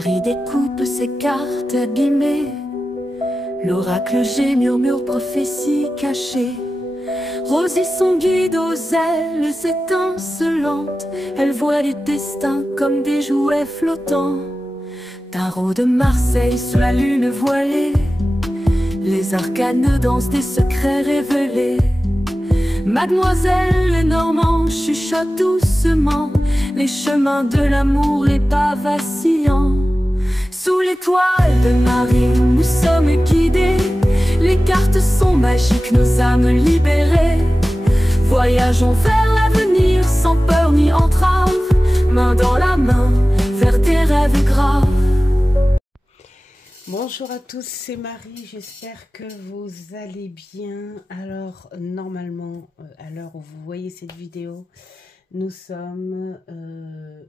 Marie découpe ses cartes abîmées. L'oracle G murmure prophétie cachée. Rosie son guide aux ailes étincelantes. Elle voit les destins comme des jouets flottants. Tarot de Marseille sous la lune voilée. Les arcanes dansent des secrets révélés. Mademoiselle Lenormand chuchote doucement les chemins de l'amour, les pas vacillants. Sous l'étoile de Marie, nous sommes guidés. Les cartes sont magiques, nos âmes libérées. Voyageons vers l'avenir sans peur ni entrave, main dans la main, vers des rêves graves. Bonjour à tous, c'est Marie, j'espère que vous allez bien. Alors, normalement, à l'heure où vous voyez cette vidéo, nous sommes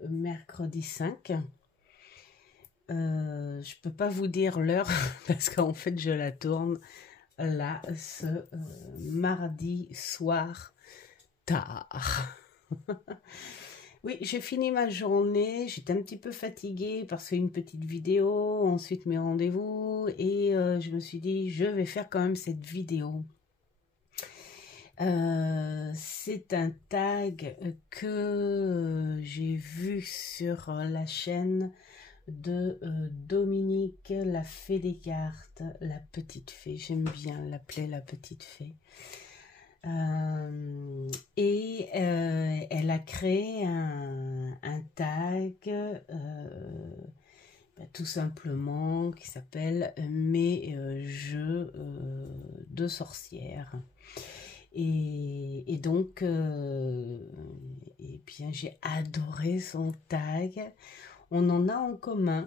mercredi 5. Je peux pas vous dire l'heure parce qu'en fait, je la tourne là, ce mardi soir tard. Oui, j'ai fini ma journée, j'étais un petit peu fatiguée parce qu'une petite vidéo, ensuite mes rendez-vous, et je me suis dit, je vais faire quand même cette vidéo. C'est un tag que j'ai vu sur la chaîne de Dominique, la fée des cartes, la petite fée, j'aime bien l'appeler la petite fée. Elle a créé un tag tout simplement qui s'appelle mes jeux de sorcière et donc et bien j'ai adoré son tag. On en a en commun,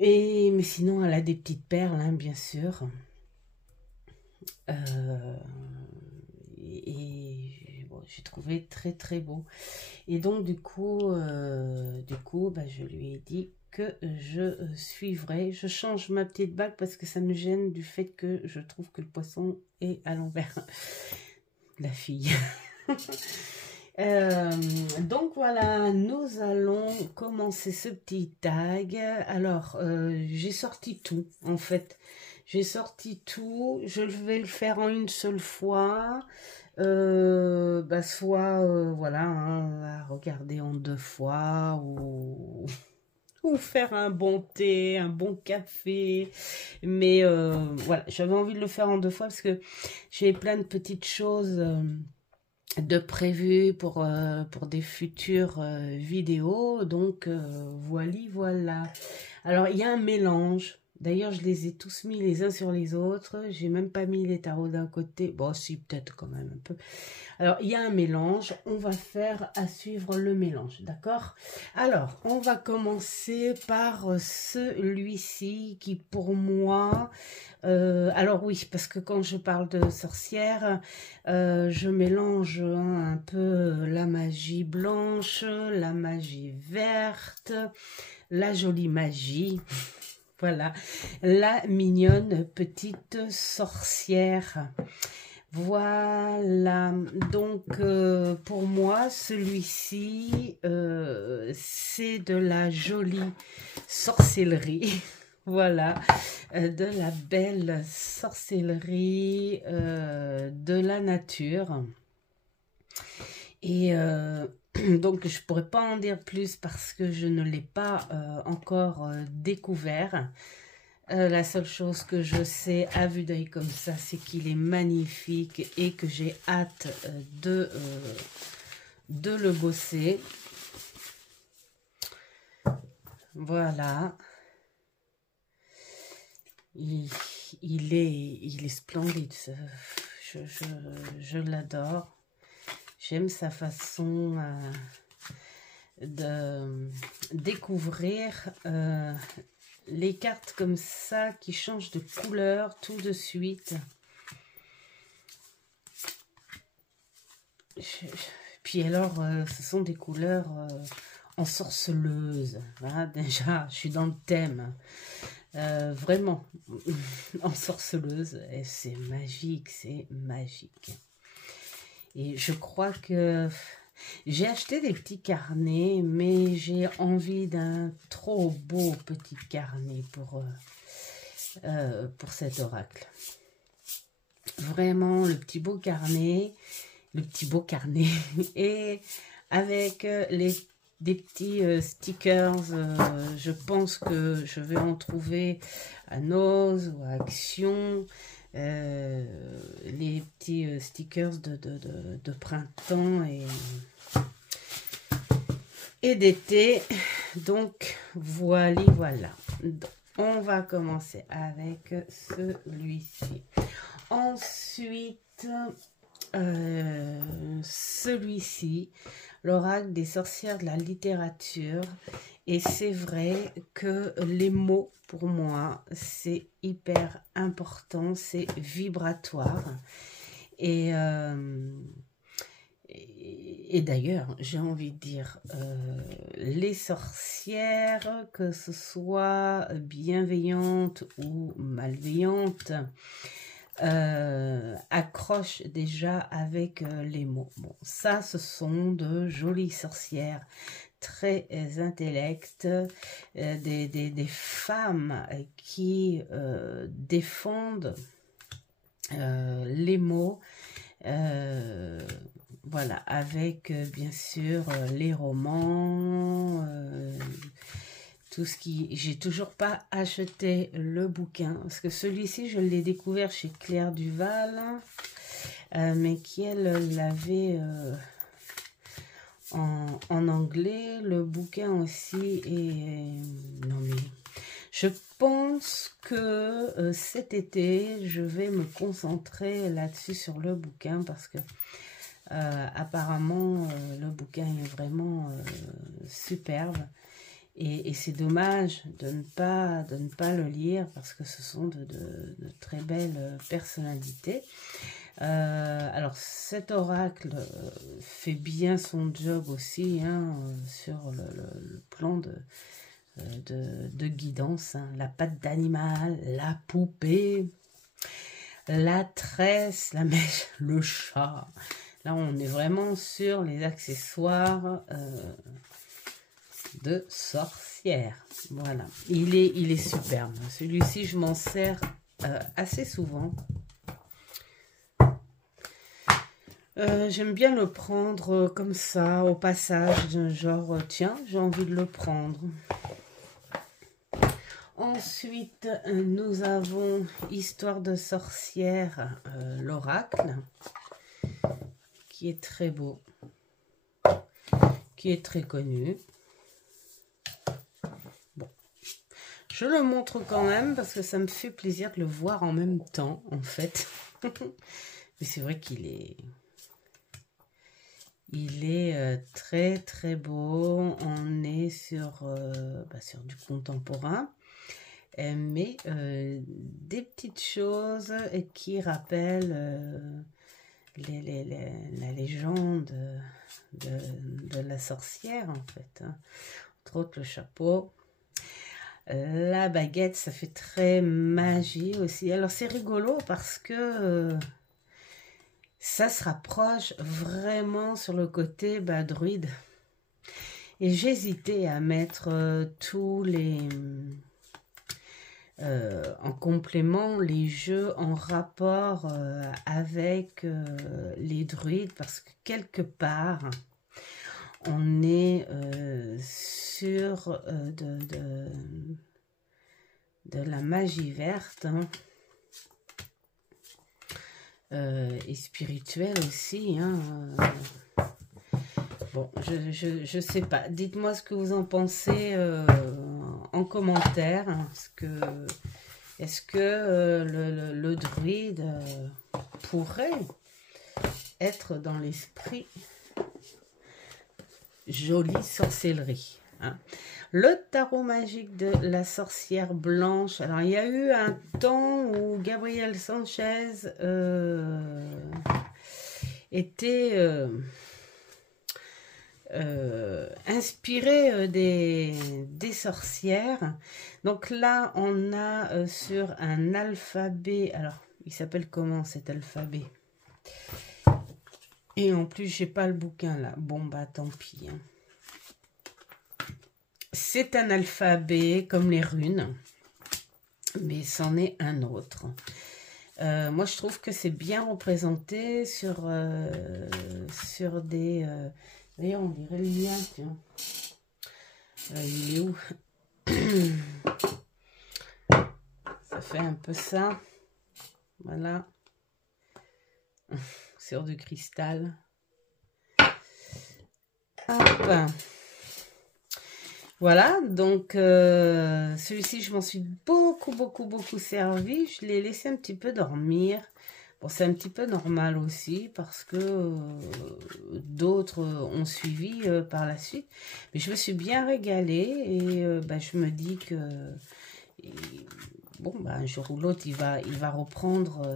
mais sinon elle a des petites perles, hein, bien sûr. Et bon, j'ai trouvé très très beau, et donc du coup bah, je lui ai dit que je suivrai. Je change ma petite bague parce que ça me gêne du fait que je trouve que le poisson est à l'envers. La fille. Donc voilà, nous allons commencer ce petit tag. Alors j'ai sorti tout en fait. J'ai sorti tout, je vais le faire en une seule fois, bah soit voilà, hein, à regarder en 2 fois ou faire un bon thé, un bon café. Mais voilà, j'avais envie de le faire en 2 fois parce que j'ai plein de petites choses de prévues pour des futures vidéos. Donc voilà. Alors il y a un mélange. D'ailleurs, je les ai tous mis les uns sur les autres. J'ai même pas mis les tarots d'un côté. Bon, si, peut-être quand même un peu. Alors, il y a un mélange. On va faire à suivre le mélange, d'accord? Alors, on va commencer par celui-ci qui, pour moi... alors oui, parce que quand je parle de sorcière, je mélange un peu la magie blanche, la magie verte, la jolie magie... Voilà, la mignonne petite sorcière. Voilà, donc pour moi, celui-ci, c'est de la jolie sorcellerie. Voilà, de la belle sorcellerie de la nature. Et... donc je pourrais pas en dire plus parce que je ne l'ai pas encore découvert. La seule chose que je sais à vue d'œil comme ça, c'est qu'il est magnifique et que j'ai hâte de le bosser. Voilà. Il est splendide. Je l'adore. J'aime sa façon de découvrir les cartes comme ça qui changent de couleur tout de suite. Puis alors, ce sont des couleurs ensorceleuses. Voilà, déjà, je suis dans le thème. Vraiment, ensorceleuse. Et c'est magique, c'est magique. Et je crois que J'ai acheté des petits carnets, mais j'ai envie d'un trop beau petit carnet pour cet oracle. Vraiment, le petit beau carnet, et avec des petits stickers. Je pense que je vais en trouver à Nose ou à Action. Les petits stickers de printemps et d'été. Donc voilà. On va commencer avec celui-ci. Ensuite, celui-ci, l'oracle des sorcières de la littérature. Et c'est vrai que les mots, pour moi, c'est hyper important, c'est vibratoire. Et d'ailleurs, j'ai envie de dire, les sorcières, que ce soit bienveillantes ou malveillantes, accrochent déjà avec les mots. Bon, ça, ce sont de jolies sorcières, très intellectes, des femmes qui défendent les mots, voilà, avec bien sûr les romans, tout ce qui... J'ai toujours pas acheté le bouquin, parce que celui-ci, je l'ai découvert chez Claire Duval, mais qui, elle, l'avait en anglais. Le bouquin aussi est... Non, mais je pense que cet été, je vais me concentrer là-dessus sur le bouquin, parce que apparemment, le bouquin est vraiment superbe. Et c'est dommage de ne pas le lire, parce que ce sont de très belles personnalités. Alors, cet oracle fait bien son job aussi, hein, sur le plan de guidance. Hein. La patte d'animal, la poupée, la tresse, la mèche, le chat. Là, on est vraiment sur les accessoires de sorcière. Voilà, il est superbe. Celui-ci, je m'en sers assez souvent. J'aime bien le prendre comme ça, au passage, genre, tiens, j'ai envie de le prendre. Ensuite, nous avons Histoire de sorcière, l'oracle, qui est très beau, qui est très connu. Bon, je le montre quand même parce que ça me fait plaisir de le voir en même temps, en fait. Mais c'est vrai qu'il est... Il est très très beau. On est sur du contemporain, mais des petites choses qui rappellent la légende de la sorcière, en fait. Hein. Entre autres, le chapeau. La baguette, ça fait très magie aussi. Alors, c'est rigolo parce que... ça se rapproche vraiment sur le côté druide. Et j'hésitais à mettre tous les... en complément, les jeux en rapport avec les druides. Parce que quelque part, on est sur de la magie verte. Hein. Et spirituel aussi, hein. Bon, je sais pas. Dites-moi ce que vous en pensez en commentaire. Hein, est-ce que le druide pourrait être dans l'esprit jolie sorcellerie, hein. Le tarot magique de la sorcière blanche. Alors, il y a eu un temps où Gabriel Sanchez était inspiré des sorcières. Donc là, on a sur un alphabet. Alors, il s'appelle comment cet alphabet? Et en plus, j'ai pas le bouquin là. Bon, bah tant pis. Hein. C'est un alphabet comme les runes, mais c'en est un autre. Moi, je trouve que c'est bien représenté sur des... voyez, on dirait le lien, tiens. Il est où? Ça fait un peu ça. Voilà. Sur du cristal. Hop. Voilà, donc celui-ci, je m'en suis beaucoup servi. Je l'ai laissé un petit peu dormir. Bon, c'est un petit peu normal aussi parce que d'autres ont suivi par la suite. Mais je me suis bien régalée et bah, je me dis que bon, bah, un jour ou l'autre, il va reprendre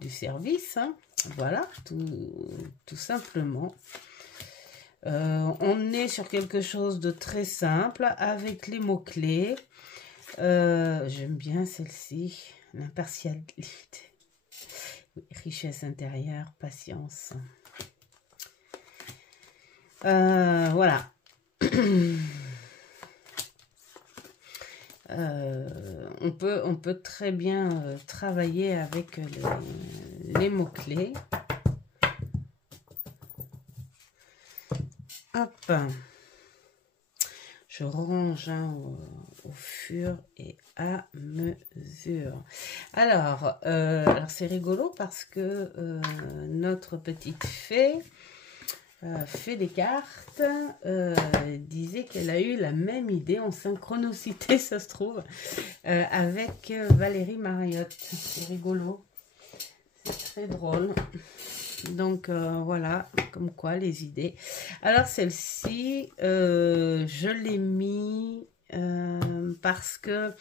du service. Hein. Voilà, tout simplement. On est sur quelque chose de très simple avec les mots-clés. J'aime bien celle-ci, l'impartialité, richesse intérieure, patience. Voilà. On peut très bien travailler avec les mots-clés. Hop, je range hein, au fur et à mesure. Alors c'est rigolo parce que notre petite fée fait des cartes, disait qu'elle a eu la même idée en synchronicité, ça se trouve, avec Valérie Mariotte. C'est rigolo, c'est très drôle. Donc voilà, comme quoi les idées. Alors celle-ci, je l'ai mis parce que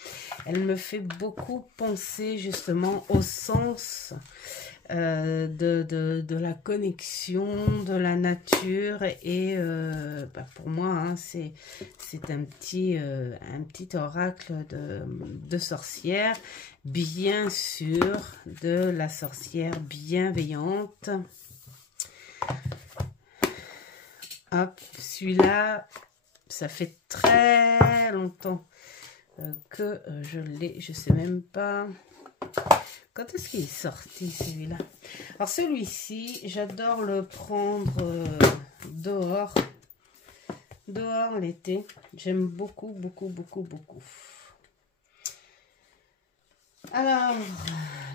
elle me fait beaucoup penser justement au sens de la connexion, de la nature. Et bah pour moi, hein, c'est un petit oracle de sorcière. Bien sûr, de la sorcière bienveillante. Hop, celui-là, ça fait très longtemps que je l'ai. Je sais même pas quand est-ce qu'il est sorti celui-là. Alors celui-ci, j'adore le prendre dehors l'été. J'aime beaucoup. Alors,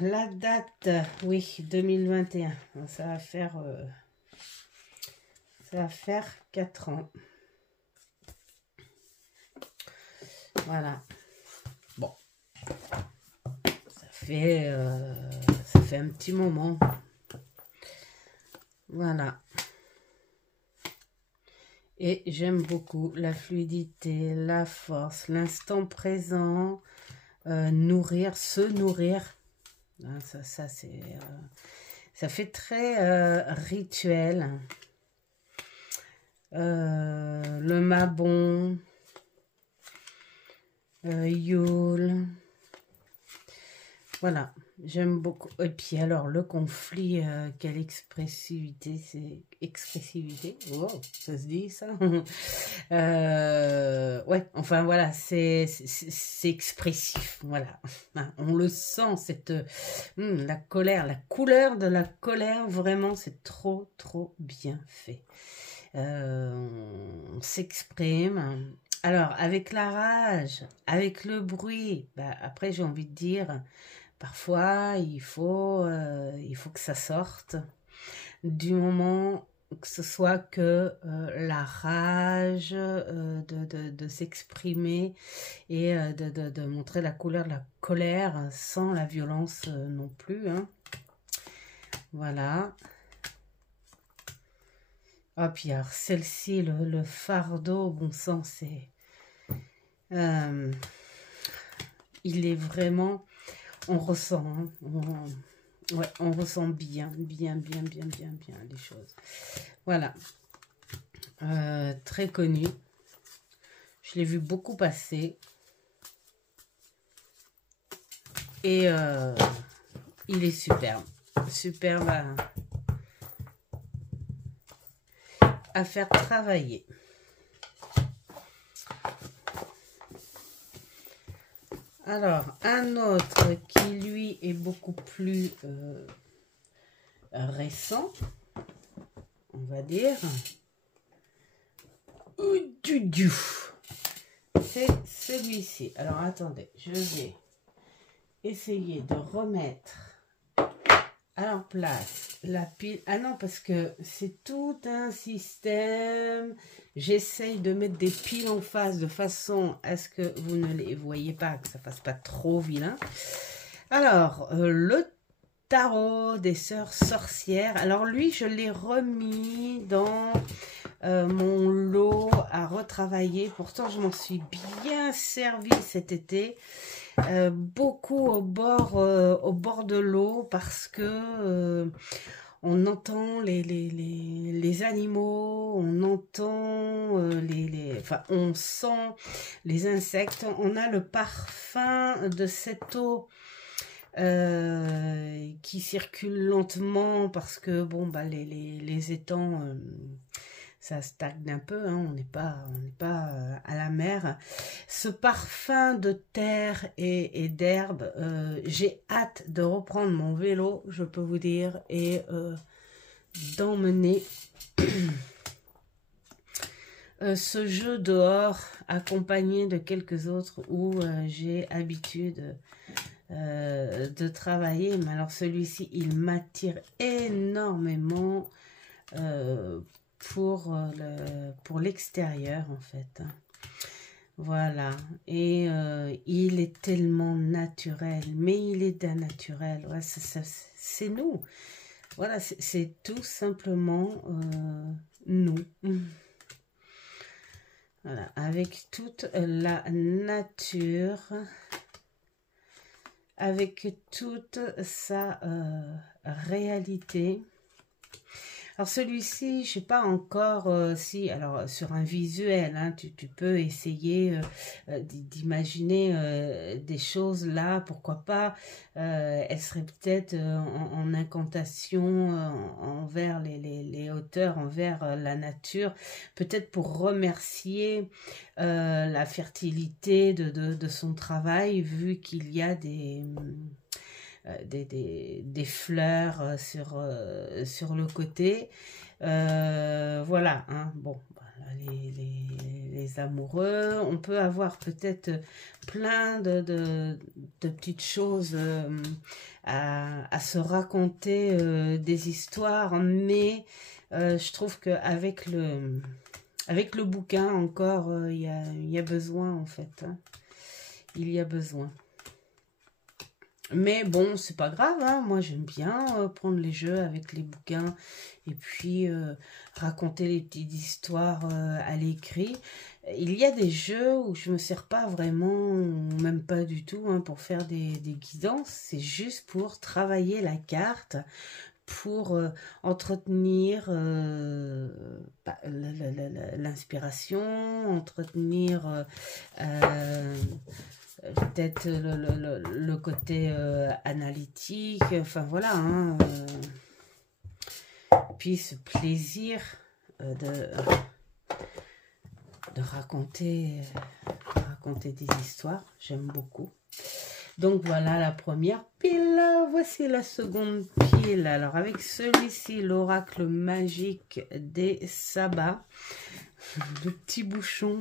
la date, oui, 2021. Ça va faire 4 ans. Voilà. Bon. Ça fait un petit moment. Voilà. Et j'aime beaucoup la fluidité, la force, l'instant présent. Nourrir, se nourrir, ça c'est, ça fait très rituel. Le mabon, Yule, voilà, j'aime beaucoup. Et puis alors le conflit, quelle expressivité, c'est expressivité, oh, ça se dit ça. Ouais, enfin voilà, c'est expressif, voilà. On le sent, cette la colère, la couleur de la colère, vraiment, c'est trop bien fait. On s'exprime. Alors, avec la rage, avec le bruit, bah, après j'ai envie de dire, parfois il faut que ça sorte. Du moment que ce soit que la rage de s'exprimer et de montrer la couleur de la colère sans la violence non plus. Hein. Voilà. Ah, puis alors celle-ci, le fardeau, bon sang, c'est... il est vraiment... On ressent, hein, ouais, on ressent bien les choses. Voilà. Très connu. Je l'ai vu beaucoup passer. Et il est superbe. Superbe à faire travailler. Alors, un autre qui, lui, est beaucoup plus récent, on va dire. C'est celui-ci. Alors, attendez, je vais essayer de remettre à leur place la pile. Ah non, parce que c'est tout un système. J'essaye de mettre des piles en face de façon à ce que vous ne les voyez pas, que ça fasse pas trop vilain. Alors, le tarot des sœurs sorcières. Alors lui, je l'ai remis dans mon lot à retravailler. Pourtant, je m'en suis bien servi cet été. Beaucoup au bord de l'eau parce que on entend les animaux, on entend enfin on sent les insectes, on a le parfum de cette eau qui circule lentement parce que bon bah les étangs ça stagne un peu, hein, on n'est pas à la mer. Ce parfum de terre et d'herbe, j'ai hâte de reprendre mon vélo, je peux vous dire, et d'emmener ce jeu dehors, accompagné de quelques autres où j'ai habitude de travailler. Mais alors celui-ci, il m'attire énormément pour l'extérieur en fait. Voilà, et il est tellement naturel, mais il est d'un naturel, ouais, c'est nous, voilà, c'est tout simplement nous, voilà, avec toute la nature, avec toute sa réalité. Alors celui-ci, je sais pas encore si, alors sur un visuel, hein, tu peux essayer d'imaginer des choses là, pourquoi pas, elle serait peut-être en incantation envers les hauteurs, envers la nature, peut-être pour remercier la fertilité de son travail, vu qu'il y a des fleurs sur le côté. Voilà, hein, bon, voilà, les amoureux, on peut avoir peut-être plein de petites choses à se raconter des histoires, mais je trouve qu'avec avec le bouquin encore, il y a besoin en fait, hein. Il y a besoin. Mais bon, c'est pas grave, hein. Moi j'aime bien prendre les jeux avec les bouquins et puis raconter les petites histoires à l'écrit. Il y a des jeux où je me sers pas vraiment, même pas du tout, hein, pour faire des guidances. C'est juste pour travailler la carte, pour entretenir l'inspiration, entretenir peut-être le côté analytique, enfin voilà, hein, puis ce plaisir de raconter des histoires, j'aime beaucoup. Donc voilà la première pile, voici la seconde pile. Alors avec celui-ci, l'oracle magique des sabbats, le petit bouchon.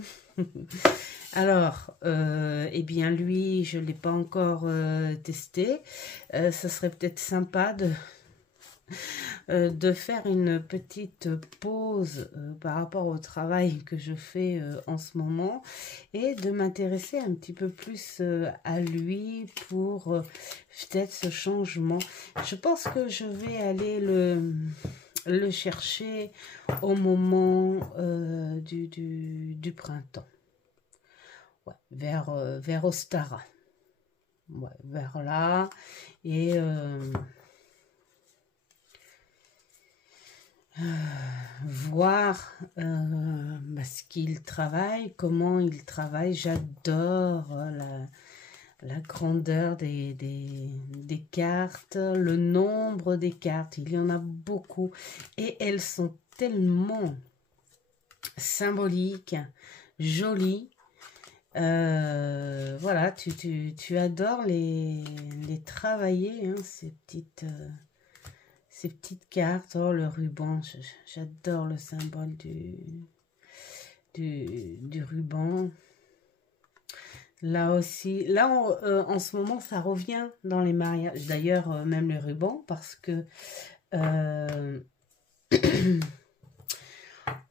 Alors, eh bien lui, je ne l'ai pas encore testé. Ça serait peut-être sympa de faire une petite pause par rapport au travail que je fais en ce moment et de m'intéresser un petit peu plus à lui pour peut-être ce changement. Je pense que je vais aller le chercher au moment du printemps. Ouais, vers Ostara. Ouais, vers là. Et voir ce qu'il travaille, comment il travaille. J'adore la grandeur des cartes, le nombre des cartes. Il y en a beaucoup. Et elles sont tellement symbolique, joli. Voilà, tu adores les travailler, hein, ces petites cartes. Oh, le ruban, j'adore le symbole du ruban. Là aussi, là en ce moment, ça revient dans les mariages. D'ailleurs, même les rubans, parce que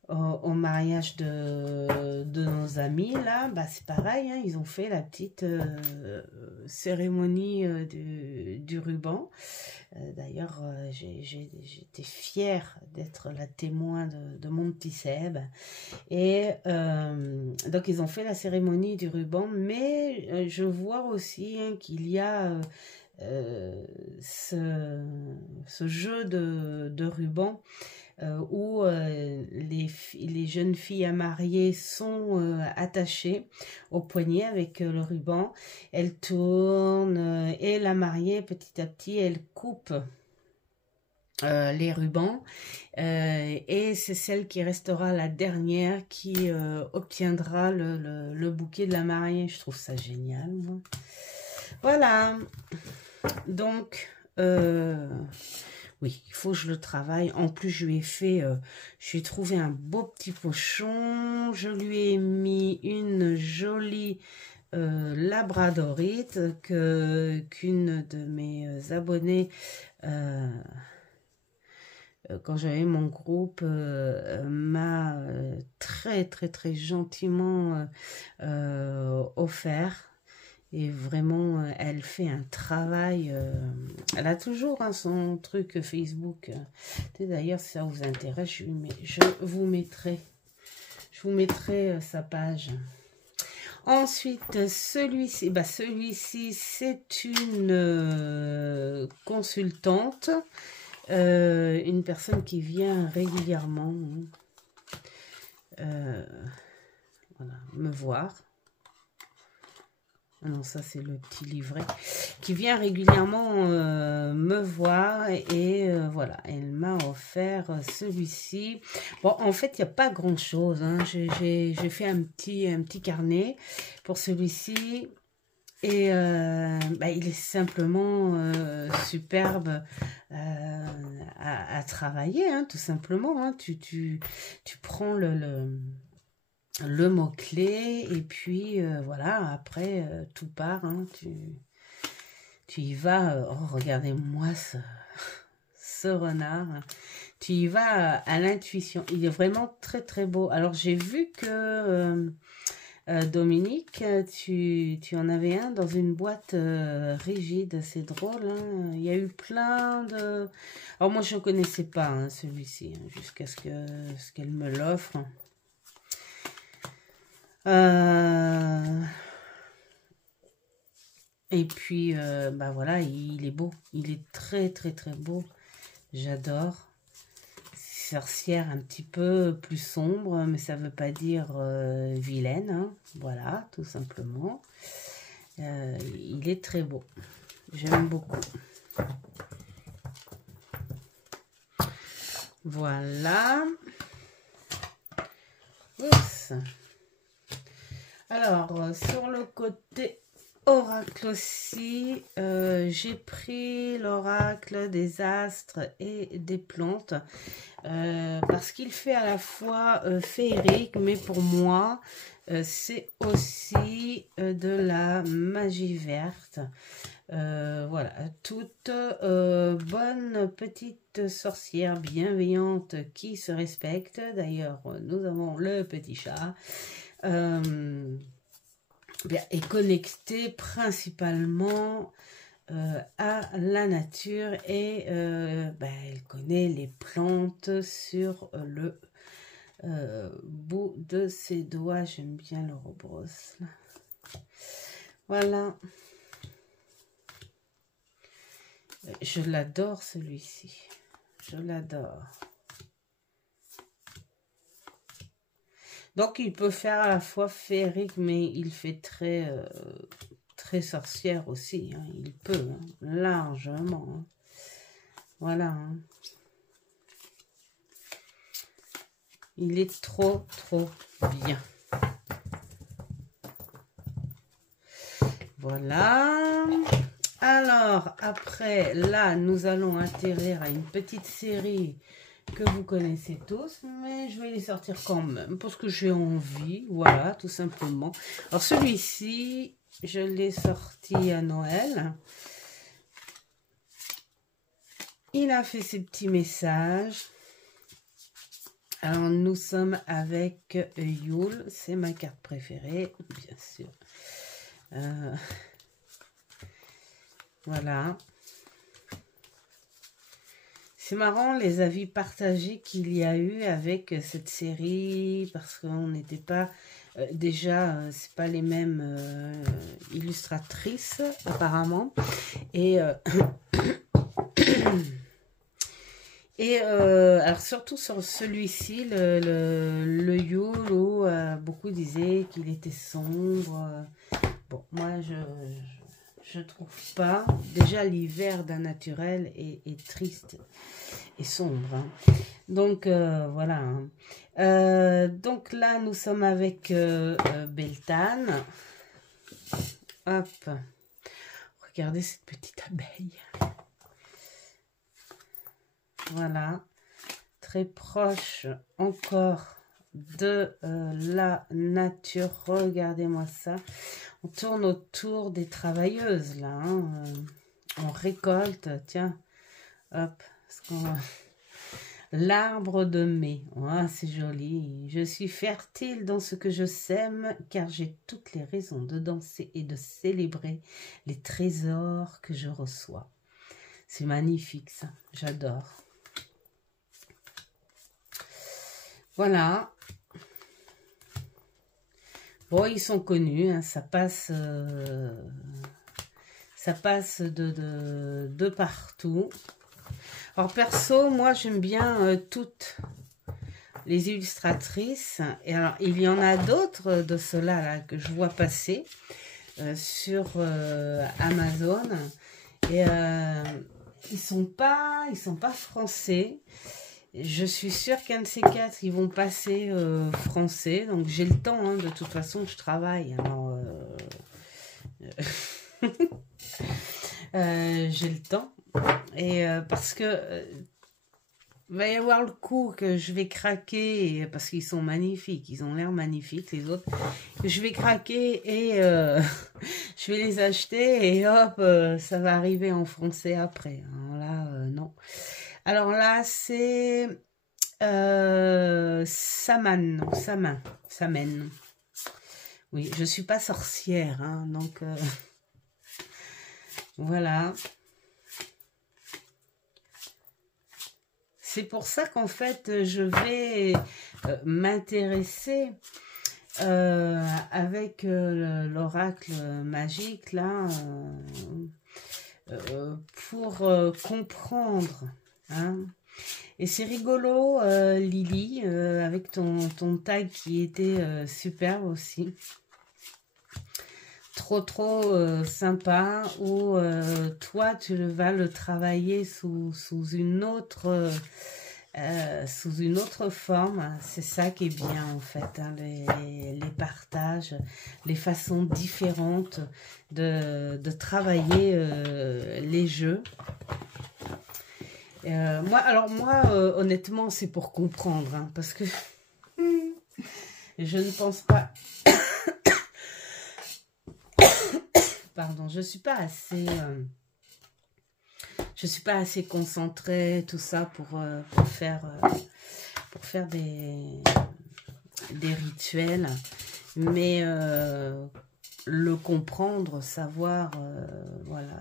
au mariage de nos amis, là, bah, c'est pareil, hein, ils ont fait la petite cérémonie du ruban. D'ailleurs, j'étais fière d'être la témoin de mon petit Seb. Et donc, ils ont fait la cérémonie du ruban, mais je vois aussi, hein, qu'il y a ce jeu de ruban où les jeunes filles à marier sont attachées au poignet avec le ruban. Elles tournent et la mariée, petit à petit, elle coupe les rubans et c'est celle qui restera la dernière qui obtiendra le bouquet de la mariée. Je trouve ça génial, moi. Voilà, donc oui, il faut que je le travaille. En plus, je lui ai fait, je lui ai trouvé un beau petit pochon. Je lui ai mis une jolie labradorite qu'une de mes abonnés, quand j'avais mon groupe, m'a très gentiment offert. Et vraiment, elle fait un travail. Elle a toujours, hein, son truc Facebook. D'ailleurs, si ça vous intéresse, je vous mettrai sa page. Ensuite, celui-ci, c'est une consultante, une personne qui vient régulièrement voilà, me voir. Non, ça c'est le petit livret qui vient régulièrement me voir et voilà, elle m'a offert celui-ci. Bon, en fait, il n'y a pas grand-chose, hein. J'ai fait un petit carnet pour celui-ci et il est simplement superbe à travailler, hein, tout simplement, hein. Tu prends le mot-clé et puis voilà, après tout part, hein, tu y vas. Oh, regardez-moi ce renard, tu y vas à l'intuition. Il est vraiment très beau. Alors j'ai vu que Dominique, tu en avais un dans une boîte rigide. C'est drôle, hein. Il y a eu plein de... Alors moi je ne connaissais pas, hein, celui-ci, hein, jusqu'à ce qu'elle me l'offre. Et puis, voilà, il est beau. Il est très beau. J'adore. Sorcière un petit peu plus sombre, mais ça veut pas dire vilaine, hein. Voilà, tout simplement. Il est très beau. J'aime beaucoup. Voilà. Oups. Alors, sur le côté oracle aussi, j'ai pris l'oracle des astres et des plantes parce qu'il fait à la fois féerique, mais pour moi, c'est aussi de la magie verte. Voilà, toute bonne petite sorcière bienveillante qui se respecte. D'ailleurs, nous avons le petit chat. Est connecté principalement à la nature et elle connaît les plantes sur le bout de ses doigts. J'aime bien le rebrosse. Voilà. Je l'adore, celui-ci. Je l'adore. Donc, il peut faire à la fois féerique, mais il fait très sorcière aussi, hein. Il peut, hein, largement, hein. Voilà, hein. Il est trop bien. Voilà. Alors, après, là, nous allons atterrir à une petite série que vous connaissez tous, mais je vais les sortir quand même, parce que j'ai envie, voilà, tout simplement. Alors, celui-ci, je l'ai sorti à Noël. Il a fait ses petits messages. Alors, nous sommes avec Yule, c'est ma carte préférée, bien sûr. Voilà. C'est marrant les avis partagés qu'il y a eu avec cette série, parce qu'on n'était pas... déjà, c'est pas les mêmes illustratrices, apparemment. Et... alors surtout sur celui-ci, le Yule, où beaucoup disaient qu'il était sombre. Bon, moi je trouve pas. Déjà l'hiver d'un naturel est triste et sombre. Hein. Donc voilà. Hein. Donc là nous sommes avec Beltane. Hop. Regardez cette petite abeille. Voilà, très proche encore de la nature. Regardez-moi ça. On tourne autour des travailleuses là. Hein. On récolte, tiens, hop, l'arbre de mai. Oh, c'est joli. Je suis fertile dans ce que je sème, car j'ai toutes les raisons de danser et de célébrer les trésors que je reçois. C'est magnifique ça, j'adore. Voilà. Bon, ils sont connus, hein, ça passe de partout. Alors perso, moi j'aime bien toutes les illustratrices. Et alors, il y en a d'autres de ceux-là là, que je vois passer sur Amazon. Et ils sont pas français. Je suis sûre qu'un de ces quatre, ils vont passer français. Donc, j'ai le temps, hein, de toute façon, je travaille. Alors, j'ai le temps. Et parce que va y avoir le coup que je vais craquer, parce qu'ils sont magnifiques. Ils ont l'air magnifiques, les autres. Que je vais craquer et je vais les acheter. Et hop, ça va arriver en français après. Alors là, non. Alors là, c'est Saman. Oui, je suis pas sorcière, hein, donc voilà. C'est pour ça qu'en fait, je vais m'intéresser avec l'oracle magique, là, pour comprendre. Hein. Et c'est rigolo, Lily, avec ton tag qui était superbe aussi. Trop sympa, où toi, tu vas le travailler sous une autre forme. C'est ça qui est bien, en fait, hein, les partages, les façons différentes de travailler les jeux. Moi, honnêtement, c'est pour comprendre, hein, parce que je ne pense pas... Pardon, je suis pas assez concentrée, tout ça, pour faire des rituels, mais le comprendre, savoir, voilà...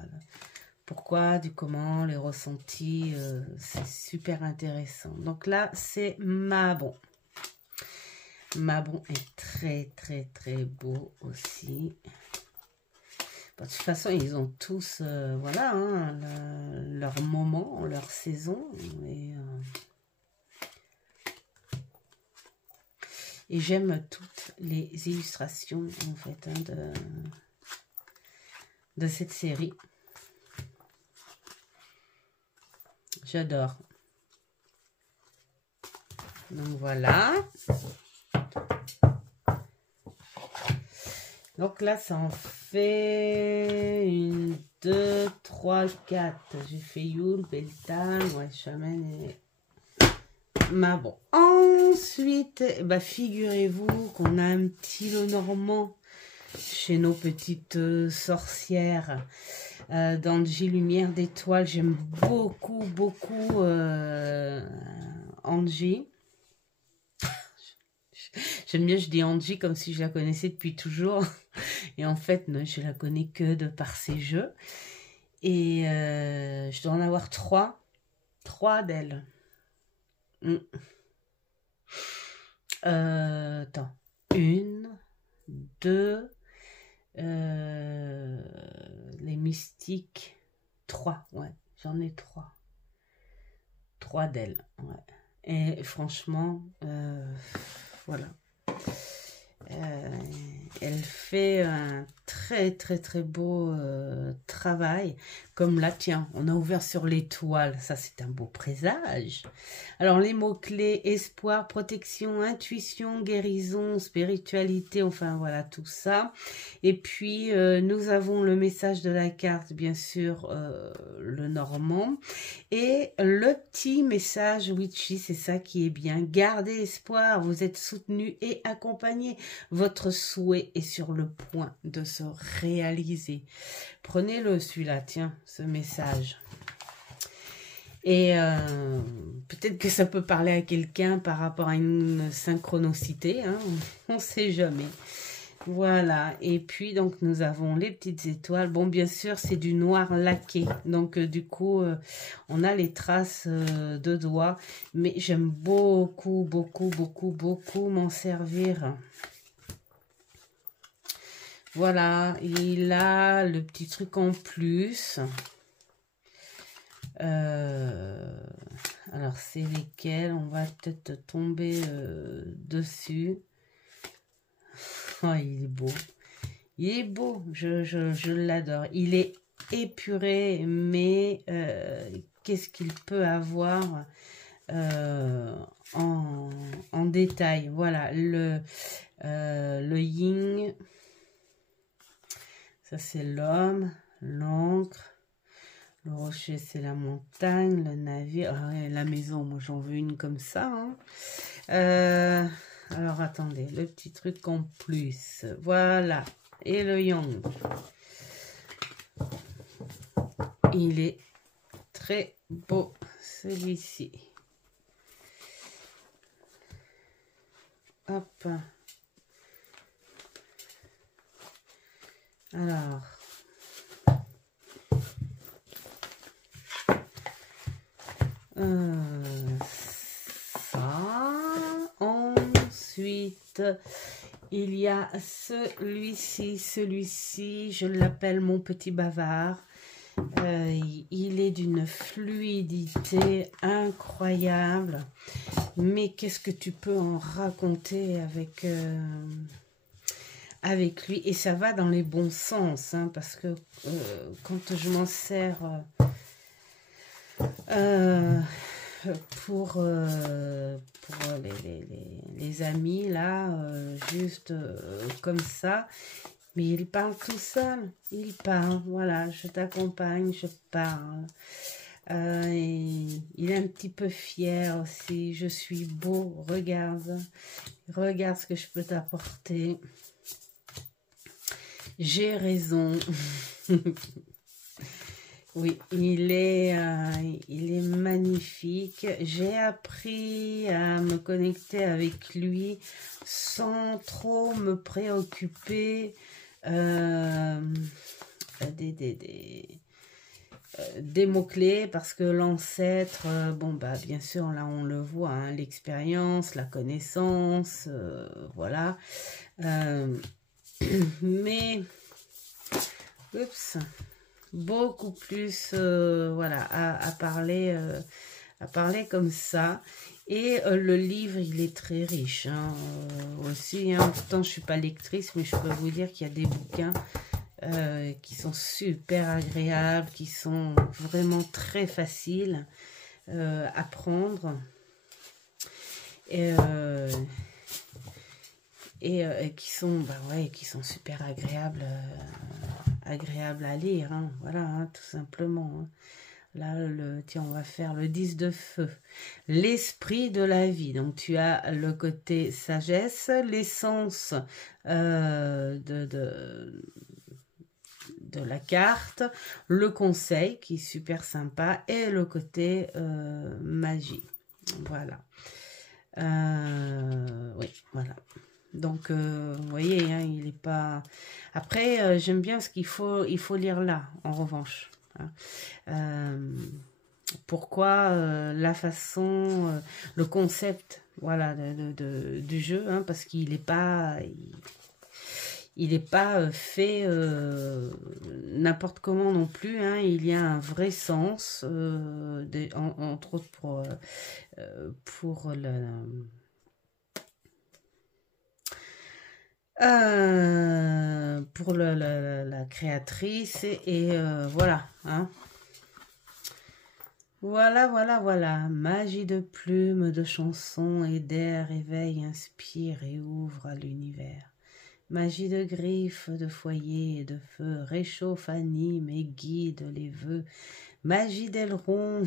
Pourquoi, du comment, les ressentis, c'est super intéressant. Donc là, c'est Mabon. Mabon est très beau aussi. Bon, de toute façon, ils ont tous, voilà, hein, leur moment, leur saison. Et j'aime toutes les illustrations, en fait, hein, de cette série. J'adore. Donc voilà. Donc là, ça en fait 1, 2, 3, 4. J'ai fait Yule, Beltane, ouais, Shaman et... Mais bon. Ensuite, bah, figurez-vous qu'on a un petit Lenormand chez nos petites sorcières. D'Angie Lumière d'étoiles. J'aime beaucoup, beaucoup Angie. J'aime bien, je dis Angie comme si je la connaissais depuis toujours. Et en fait, non, je la connais que de par ses jeux. Et je dois en avoir 3. 3 d'elles. Attends. 1, 2, les mystiques. 3, ouais. J'en ai 3. 3 d'elles, ouais. Et franchement, voilà. Elle fait un très très très beau travail. Comme là, tiens, on a ouvert sur l'étoile. Ça, c'est un beau présage. Alors, les mots-clés, espoir, protection, intuition, guérison, spiritualité, enfin voilà, tout ça. Et puis, nous avons le message de la carte, bien sûr, le normand. Et le petit message witchy, c'est ça qui est bien. Gardez espoir, vous êtes soutenu et accompagné. Votre souhait est sur le point de se réaliser. Prenez-le celui-là, tiens, ce message. Et peut-être que ça peut parler à quelqu'un par rapport à une synchronicité, hein, on ne sait jamais. Voilà, et puis donc nous avons les petites étoiles. Bon, bien sûr, c'est du noir laqué, donc du coup, on a les traces de doigts, mais j'aime beaucoup, beaucoup, beaucoup, beaucoup m'en servir. Voilà, il a le petit truc en plus. Alors, c'est lesquels? On va peut-être tomber dessus. Oh, il est beau. Il est beau, je l'adore. Il est épuré, mais qu'est-ce qu'il peut avoir en détail? Voilà, le yin, ça c'est l'homme, l'encre, le rocher c'est la montagne, le navire, la maison, moi j'en veux une comme ça. Hein. Alors, attendez, le petit truc en plus. Voilà. Et le yang. Il est très beau, celui-ci. Hop. Alors. Ensuite, il y a celui-ci, je l'appelle mon petit bavard. Il est d'une fluidité incroyable. Mais qu'est-ce que tu peux en raconter avec lui? Et ça va dans les bons sens, hein, parce que quand je m'en sers... pour les amis là, juste comme ça, mais il parle tout seul, il parle, voilà, je t'accompagne, je parle, et il est un petit peu fier aussi, je suis beau, regarde ce que je peux t'apporter, j'ai raison. Oui, il est magnifique. J'ai appris à me connecter avec lui sans trop me préoccuper des mots-clés, parce que l'ancêtre, bon, bah, bien sûr, là, on le voit, hein, l'expérience, la connaissance, voilà. Mais, oups... beaucoup plus voilà à parler comme ça. Et le livre, il est très riche, hein, aussi, hein. Pourtant je suis pas lectrice, mais je peux vous dire qu'il y a des bouquins qui sont super agréables, qui sont vraiment très faciles à prendre. et, qui sont, bah ouais, qui sont super agréables, agréables à lire, hein, voilà, hein, tout simplement. Hein. Là, tiens, on va faire le 10 de feu. L'esprit de la vie. Donc, tu as le côté sagesse, l'essence de la carte, le conseil qui est super sympa et le côté magie. Voilà. Oui, voilà. Donc, vous voyez, hein, il n'est pas... Après, j'aime bien ce qu'il faut lire là, en revanche. Pourquoi la façon, le concept, voilà, du jeu, hein, parce qu'il n'est pas, il est pas fait n'importe comment non plus. Hein, il y a un vrai sens, entre autres pour la créatrice et voilà, hein. Voilà. Magie de plumes, de chansons et d'air, éveille, inspire et ouvre à l'univers. Magie de griffes, de foyer et de feu, réchauffe, anime et guide les vœux. Magie d'aileron,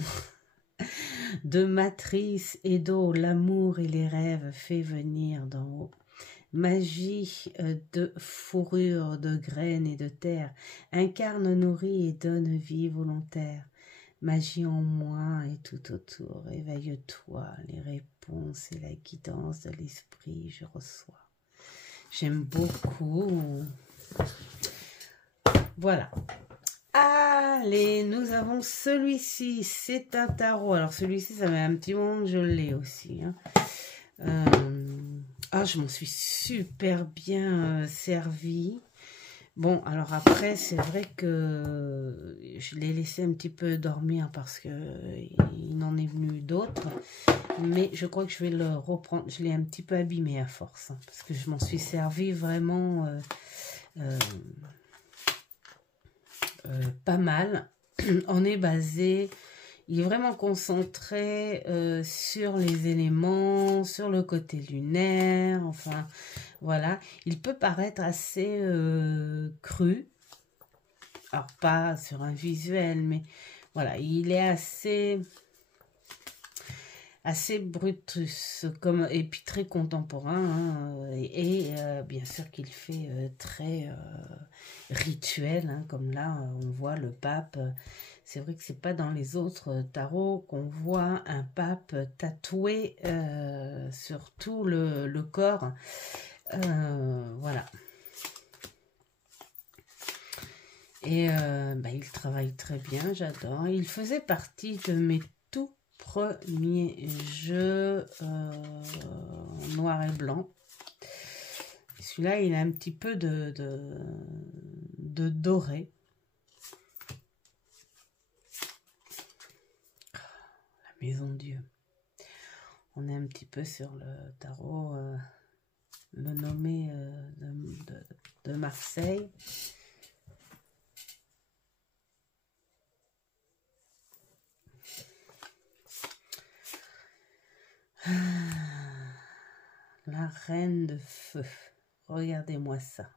de matrice et d'eau, l'amour et les rêves fait venir d'en haut. Magie de fourrure, de graines et de terre, incarne, nourrit et donne vie volontaire. Magie en moi et tout autour, éveille-toi, les réponses et la guidance de l'esprit, je reçois. J'aime beaucoup. Voilà. Allez, nous avons celui-ci, c'est un tarot. Alors celui-ci, ça fait un petit moment que je l'ai aussi. Hein. Je m'en suis super bien servie. Bon, alors après, c'est vrai que je l'ai laissé un petit peu dormir parce que il en est venu d'autres. Mais je crois que je vais le reprendre. Je l'ai un petit peu abîmé à force. Hein, parce que je m'en suis servi vraiment pas mal. On est basé... Il est vraiment concentré sur les éléments, sur le côté lunaire, enfin, voilà. Il peut paraître assez cru, alors pas sur un visuel, mais voilà, il est assez brutus, et puis très contemporain, hein, et bien sûr qu'il fait très rituel, hein, comme là, on voit le pape... C'est vrai que c'est pas dans les autres tarots qu'on voit un pape tatoué sur tout le corps. Voilà. Et il travaille très bien, j'adore. Il faisait partie de mes tout premiers jeux noir et blanc. Celui-là, il a un petit peu de doré. Maison de Dieu. On est un petit peu sur le tarot, le nommé de Marseille. La reine de feu. Regardez-moi ça.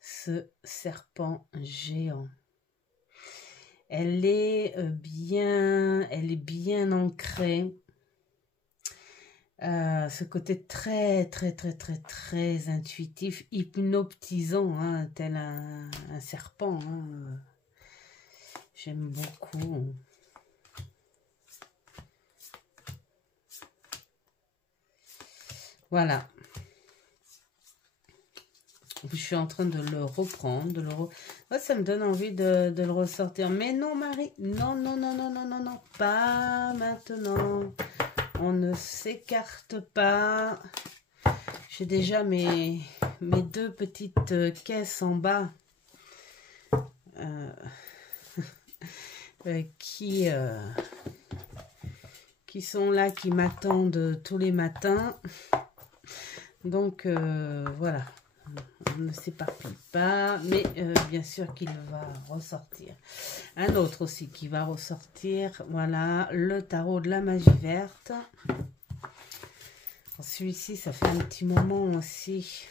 Ce serpent géant. Elle est bien ancrée. Ce côté très intuitif, hypnotisant, hein, tel un serpent. Hein. J'aime beaucoup. Voilà. Je suis en train de le reprendre. Ça me donne envie de le ressortir. Mais non, Marie. Non. Pas maintenant. On ne s'écarte pas. J'ai déjà mes deux petites caisses en bas. Qui sont là, qui m'attendent tous les matins. Donc, voilà. On ne s'éparpille pas, mais bien sûr qu'il va ressortir. Un autre aussi qui va ressortir, voilà, le tarot de la magie verte. Celui-ci, ça fait un petit moment aussi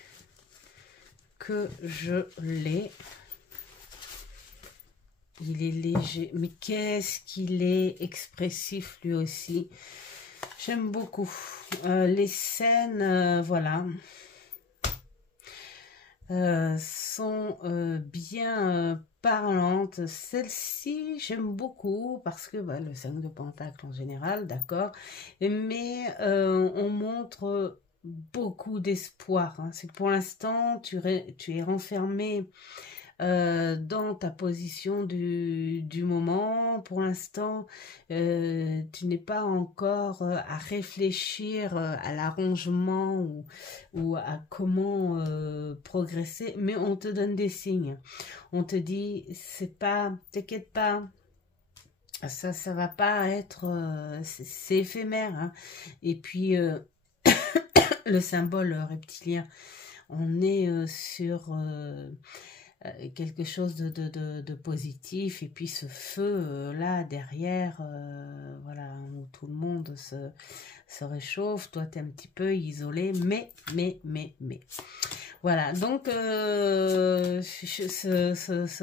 que je l'ai. Il est léger, mais qu'est-ce qu'il est expressif lui aussi. J'aime beaucoup. Les scènes, voilà, sont bien parlantes. Celle-ci, j'aime beaucoup parce que bah, le 5 de pentacle en général, d'accord. Mais on montre beaucoup d'espoir. Hein. C'est que pour l'instant, tu es renfermé dans ta position du moment. Pour l'instant, tu n'es pas encore à réfléchir à l'arrangement ou à comment progresser, mais on te donne des signes. On te dit, c'est pas, t'inquiète pas, ça va pas être, c'est éphémère. Hein. Et puis, le symbole reptilien, on est sur quelque chose de positif, et puis ce feu là derrière, voilà, où tout le monde se réchauffe. Toi tu es un petit peu isolé, mais voilà, donc ce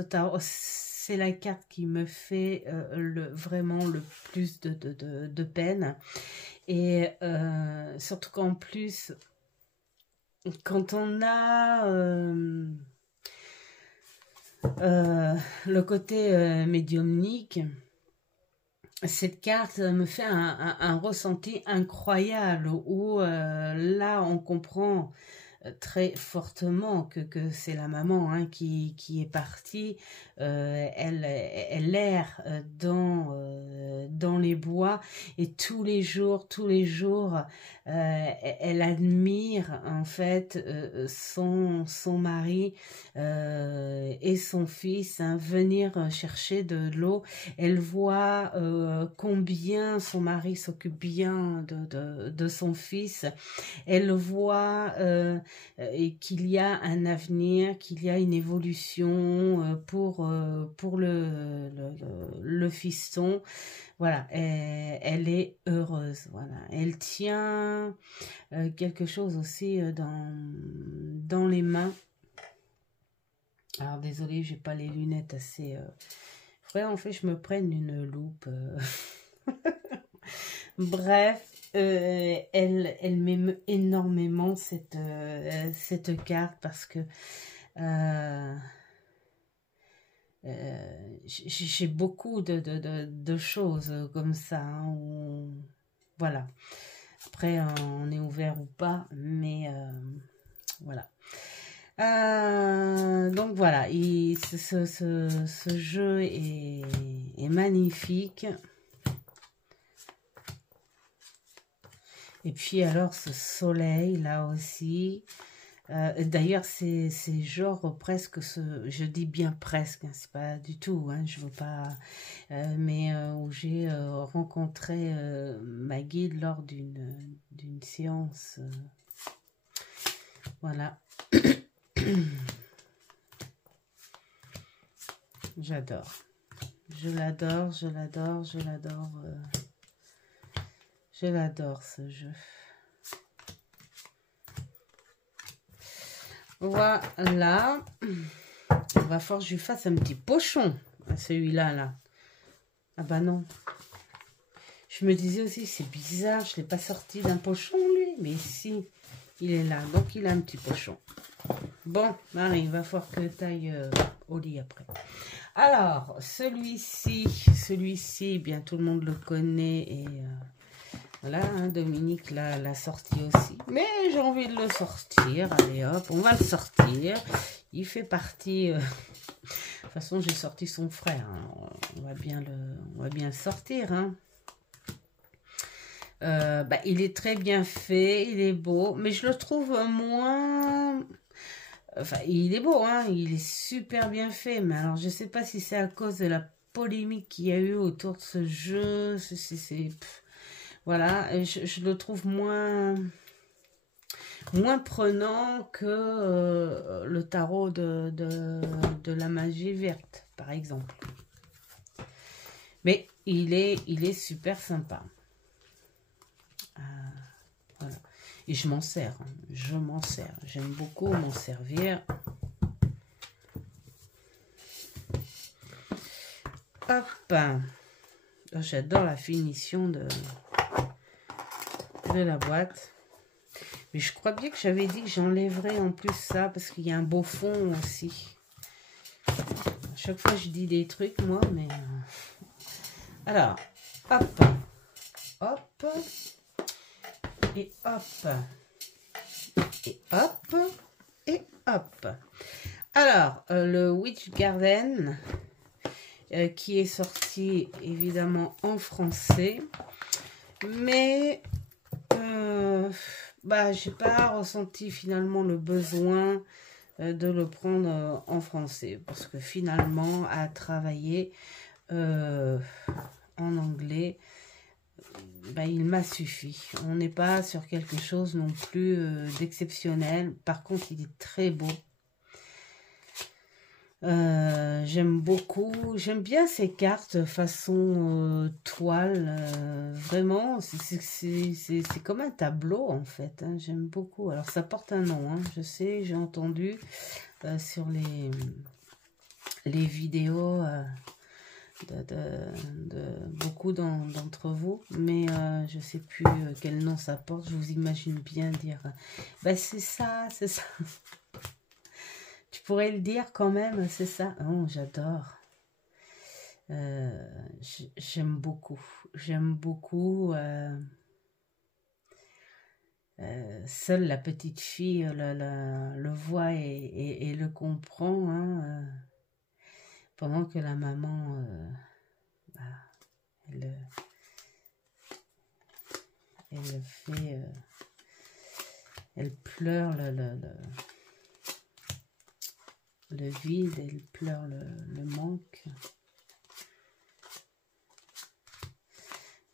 tarot, c'est la carte qui me fait vraiment le plus de peine, et surtout qu'en plus quand on a le côté médiumnique, cette carte me fait un ressenti incroyable où là on comprend très fortement que c'est la maman hein, qui est partie. Elle erre dans les bois, et tous les jours elle admire en fait son mari et son fils hein, venir chercher de l'eau. Elle voit combien son mari s'occupe bien de son fils. Elle voit qu'il y a un avenir, qu'il y a une évolution pour le fiston. Voilà, elle est heureuse. Voilà, elle tient quelque chose aussi dans les mains. Alors désolée, j'ai pas les lunettes assez. Faudrait en fait je me prenne une loupe. Bref. Elle m'aime énormément cette carte parce que j'ai beaucoup de choses comme ça hein, où, voilà, après on est ouvert ou pas, mais voilà. Donc voilà, ce jeu est magnifique. Et puis alors ce soleil là aussi, d'ailleurs c'est genre presque je dis bien presque, hein, c'est pas du tout, hein, je veux pas, mais où j'ai rencontré ma guide lors d'une séance, voilà. J'adore, je l'adore ce jeu. Voilà. Il va falloir que je lui fasse un petit pochon à celui-là. Là. Ah bah non. Je me disais aussi, c'est bizarre, je ne l'ai pas sorti d'un pochon lui. Mais si, il est là. Donc il a un petit pochon. Bon, Marie, il va falloir que tu ailles au lit après. Alors, celui-ci, bien tout le monde le connaît et... voilà, hein, Dominique l'a sorti aussi. Mais j'ai envie de le sortir. Allez hop, on va le sortir. Il fait partie... de toute façon, j'ai sorti son frère. Hein. On va bien le sortir. Hein. Bah, il est très bien fait. Il est beau. Mais je le trouve moins... Enfin, il est beau. Hein. Il est super bien fait. Mais alors, je ne sais pas si c'est à cause de la polémique qu'il y a eu autour de ce jeu. Voilà, je le trouve moins prenant que le tarot de la magie verte, par exemple. Mais il est super sympa. Voilà. Et je m'en sers, hein. Je m'en sers. J'aime beaucoup m'en servir. Hop. Oh, j'adore la finition de la boîte. Mais je crois bien que j'avais dit que j'enlèverais en plus ça parce qu'il y a un beau fond aussi. À chaque fois je dis des trucs moi, mais... Alors, hop. Hop. Et hop. Et hop. Et hop. Alors, le Witch Garden... qui est sorti évidemment en français, mais j'ai pas ressenti finalement le besoin de le prendre en français, parce que finalement à travailler en anglais, il m'a suffi. On n'est pas sur quelque chose non plus d'exceptionnel. Par contre, il est très beau. J'aime beaucoup, j'aime bien ces cartes façon toile, vraiment, c'est comme un tableau en fait, hein, j'aime beaucoup. Alors ça porte un nom, hein, je sais, j'ai entendu sur les vidéos de beaucoup d'entre vous, mais je sais plus quel nom ça porte. Je vous imagine bien dire, c'est ça, c'est ça. Tu pourrais le dire quand même, c'est ça. Oh, j'adore. J'aime beaucoup. J'aime beaucoup. Seule la petite fille le voit et le comprend. Hein, pendant que la maman, elle fait... elle pleure le vide, elle pleure le manque.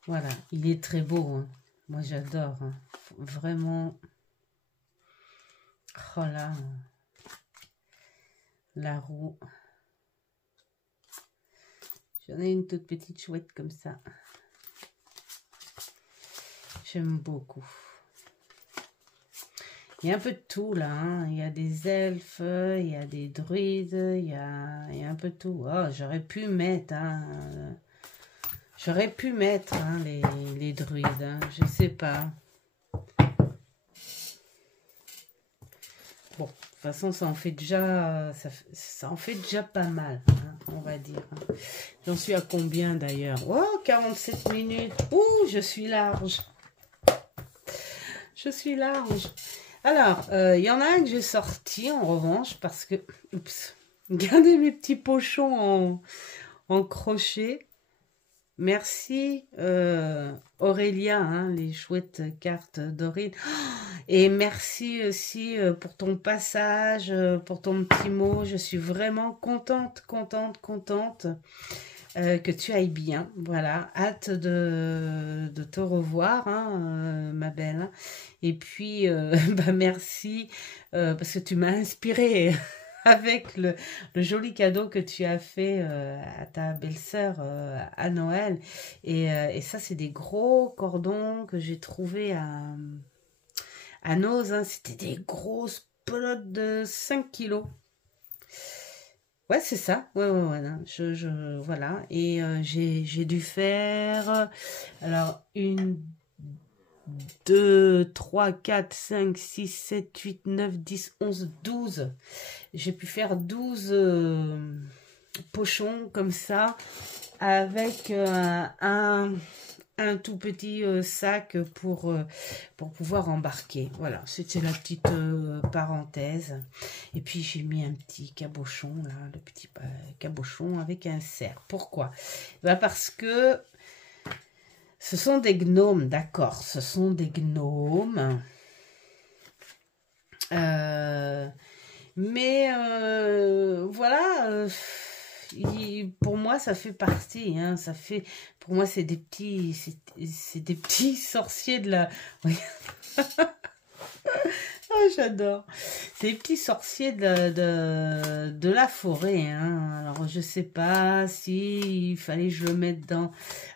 Voilà, il est très beau, hein. Moi j'adore, hein. Vraiment. Oh là, la roue. J'en ai une toute petite chouette comme ça. J'aime beaucoup. Il y a un peu de tout là, hein. Il y a des elfes, il y a des druides, il y a un peu de tout. Oh, j'aurais pu mettre, hein, les druides, hein, je sais pas. Bon, de toute façon, ça en fait déjà, ça en fait déjà pas mal, hein, on va dire. J'en suis à combien d'ailleurs? Oh, 47 minutes. Ouh, je suis large. Je suis large. Alors, il y en a un que j'ai sorti en revanche parce que... Oups. Regardez mes petits pochons en crochet. Merci Aurélia, hein, les chouettes cartes d'Aurine. Et merci aussi pour ton passage, pour ton petit mot. Je suis vraiment contente que tu ailles bien. Voilà, hâte de te revoir, hein, ma belle. Et puis, merci parce que tu m'as inspirée avec le joli cadeau que tu as fait à ta belle-sœur à Noël. Et ça, c'est des gros cordons que j'ai trouvés à Noz. Hein. C'était des grosses pelotes de 5 kilos. Ouais, c'est ça. Ouais. Voilà. Et j'ai dû faire... Alors, 1, 2, 3, 4, 5, 6, 7, 8, 9, 10, 11, 12. J'ai pu faire 12 pochons comme ça avec un tout petit sac pour pouvoir embarquer. Voilà, c'était la petite parenthèse. Et puis j'ai mis un petit cabochon, là, le petit cabochon avec un cerf. Pourquoi? Parce que ce sont des gnomes, d'accord, ce sont des gnomes. Mais voilà, pour moi ça fait partie, hein, pour moi c'est des petits sorciers de la... Ah, j'adore. C'est les petits sorciers de la forêt. Hein. Alors, je sais pas si il fallait que je le mette dans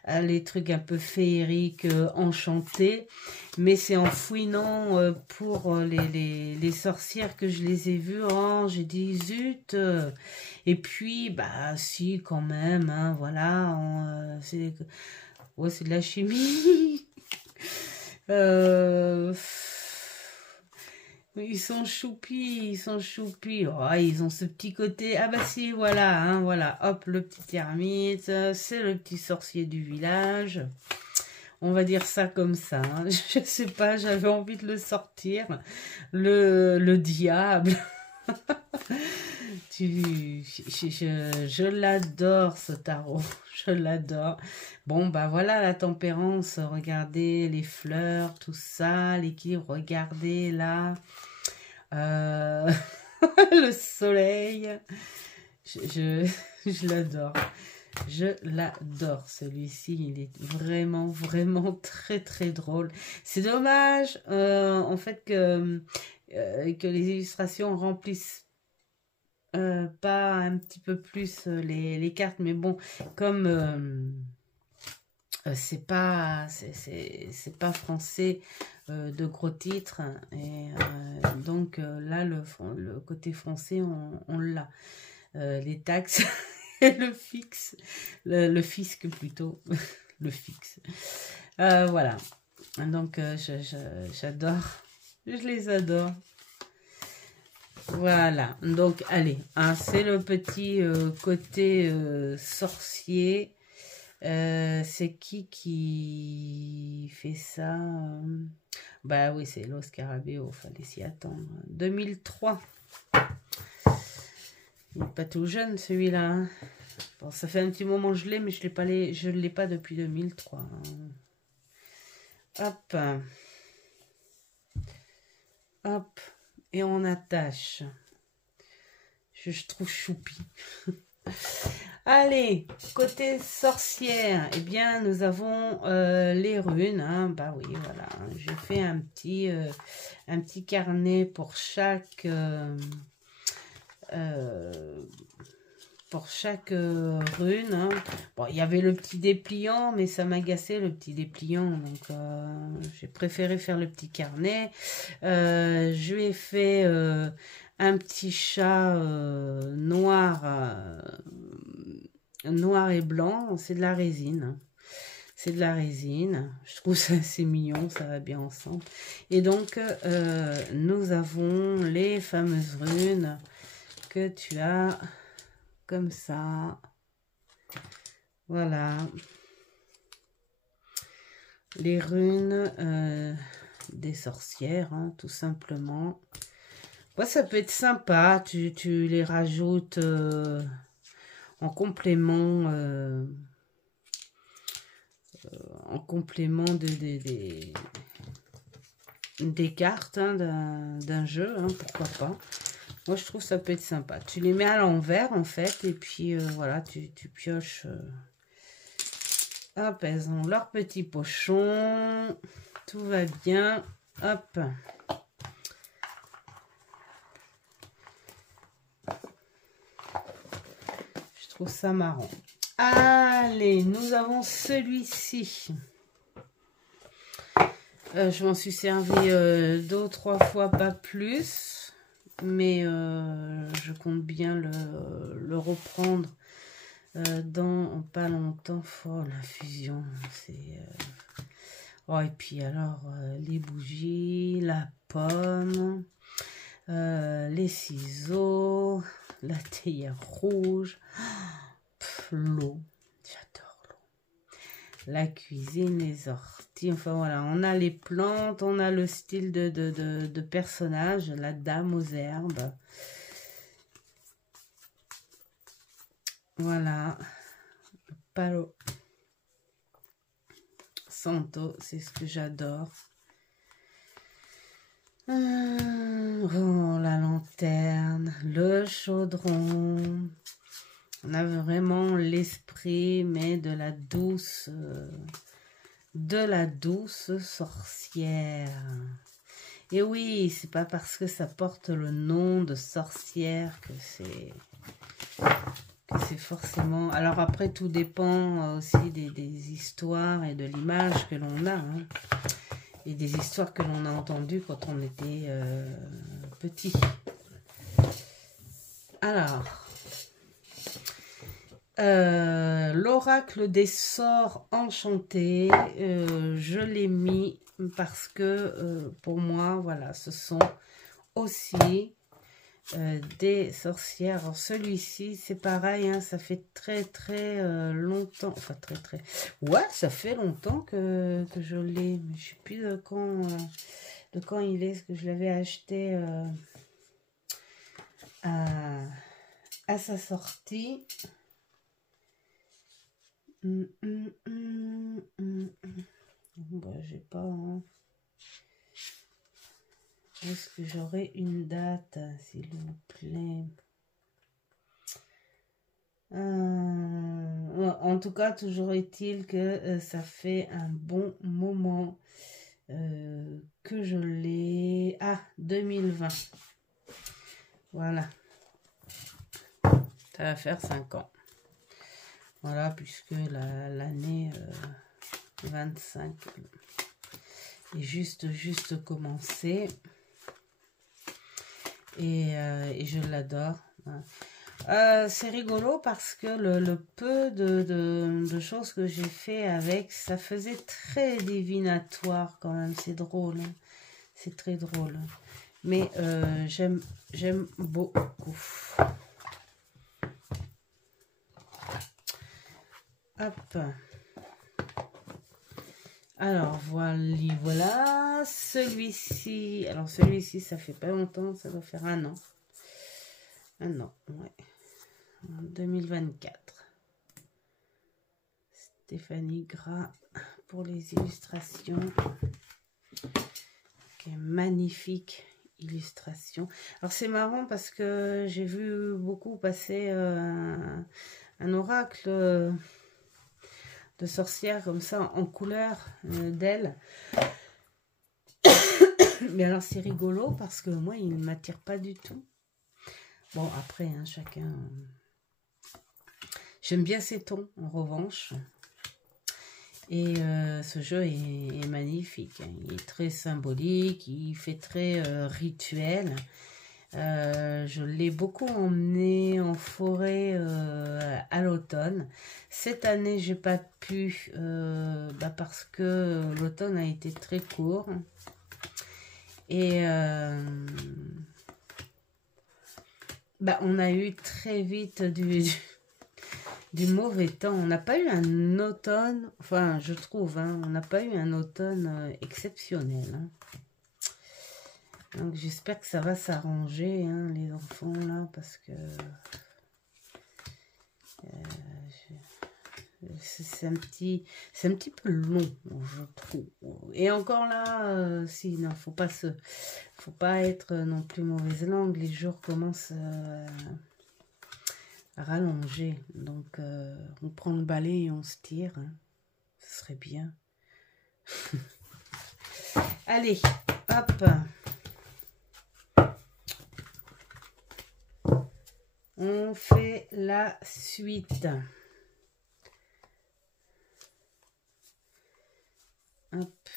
les trucs un peu féeriques, enchantés. Mais c'est en fouinant pour les sorcières que je les ai vues. Oh, j'ai dit zut. Et puis, bah, si, quand même. Hein, voilà. Ouais, c'est de la chimie. euh... Ils sont choupis, ils sont choupis. Oh, ils ont ce petit côté. Ah bah si, voilà, hein, voilà. Hop, le petit ermite, c'est le petit sorcier du village. On va dire ça comme ça. Hein. Je sais pas, j'avais envie de le sortir. Le diable. Je l'adore ce tarot. Je l'adore. Bon, bah voilà la tempérance. Regardez les fleurs, tout ça. L'équilibre, regardez là. Le soleil. Je l'adore. Je l'adore, celui-ci. Il est vraiment, vraiment très, très drôle. C'est dommage, en fait, que les illustrations remplissent pas un petit peu plus les cartes. Mais bon, comme c'est pas français de gros titres, et donc là le côté français on l'a, les taxes et le fixe, le fisc plutôt, le fixe, voilà, donc j'adore, je les adore. Voilà, donc allez, hein, c'est le petit côté sorcier. C'est qui fait ça? Bah oui, c'est Los Scarabeo, fallait s'y attendre. 2003. Il n'est pas tout jeune celui-là. Hein. Bon, ça fait un petit moment que je l'ai, mais je ne l'ai pas depuis 2003. Hein. Hop. Hop. Et on attache. Je trouve choupi. Allez, côté sorcière, eh bien, nous avons les runes. Hein. Bah oui, voilà. J'ai fait un petit carnet pour chaque rune. Hein. Bon, il y avait le petit dépliant, mais ça m'agaçait le petit dépliant. Donc, j'ai préféré faire le petit carnet. Je lui ai fait un petit chat noir et blanc, c'est de la résine. C'est de la résine. Je trouve ça assez mignon, ça va bien ensemble. Et donc, nous avons les fameuses runes que tu as comme ça. Voilà. Les runes des sorcières, hein, tout simplement. Ouais, ça peut être sympa. Tu les rajoutes en complément des cartes, hein, d'un jeu, hein, pourquoi pas. Moi je trouve ça peut être sympa. Tu les mets à l'envers en fait, et puis voilà, tu pioches. Hop, elles ont leur petit pochon, tout va bien. Hop. Je trouve ça marrant. Allez, nous avons celui-ci. Je m'en suis servi 2 ou 3 fois, pas plus. Mais je compte bien le reprendre dans pas longtemps. Oh, l'infusion, c'est... Oh, et puis alors, les bougies, la pomme, les ciseaux, la théière rouge, l'eau, j'adore l'eau, la cuisine, les orties, enfin voilà, on a les plantes, on a le style de personnage, la dame aux herbes, voilà, le palo santo, c'est ce que j'adore. Oh, la lanterne, le chaudron. On a vraiment l'esprit, mais de la douce sorcière. Et oui, c'est pas parce que ça porte le nom de sorcière que c'est forcément... Alors après, tout dépend aussi des histoires et de l'image que l'on a. Hein. Et des histoires que l'on a entendues quand on était petit. Alors, l'oracle des sorts enchantés, je l'ai mis parce que pour moi, voilà, ce sont aussi des sorcières. Alors celui-ci, c'est pareil, hein, ça fait très longtemps, enfin ouais, ça fait longtemps que je l'ai, mais je sais plus de quand il est, parce que je l'avais acheté à sa sortie. Bah, j'ai pas... Hein. Est-ce que j'aurai une date, s'il vous plaît? En tout cas, toujours est-il que ça fait un bon moment que je l'ai... Ah, 2020. Voilà. Ça va faire 5 ans. Voilà, puisque l'année 25 est juste commencé. Et je l'adore. C'est rigolo parce que le peu de choses que j'ai fait avec, ça faisait très divinatoire quand même. C'est drôle. Hein. C'est très drôle. Mais j'aime beaucoup. Hop. Alors, voilà. Celui-ci, alors celui-ci, ça fait pas longtemps, ça doit faire 1 an. 1 an, ouais. En 2024. Stéphanie Gras pour les illustrations. Okay, magnifique illustration. Alors, c'est marrant parce que j'ai vu beaucoup passer un oracle... de sorcière comme ça en couleur d'elle. Mais alors c'est rigolo parce que moi il ne m'attire pas du tout. Bon après hein, chacun... J'aime bien ces tons en revanche. Et ce jeu est magnifique. Hein. Il est très symbolique, il fait très rituel. Je l'ai beaucoup emmené en forêt à l'automne. Cette année, j'ai pas pu parce que l'automne a été très court. Et on a eu très vite du mauvais temps. On n'a pas eu un automne, enfin je trouve, hein, on n'a pas eu un automne exceptionnel. Hein. Donc j'espère que ça va s'arranger, hein, les enfants, là, parce que c'est un petit peu long, je trouve. Et encore là, si, non, faut pas être non plus mauvaise langue. Les jours commencent à rallonger. Donc on prend le balai et on se tire. Hein. Ce serait bien. Allez, hop. On fait la suite. Hop.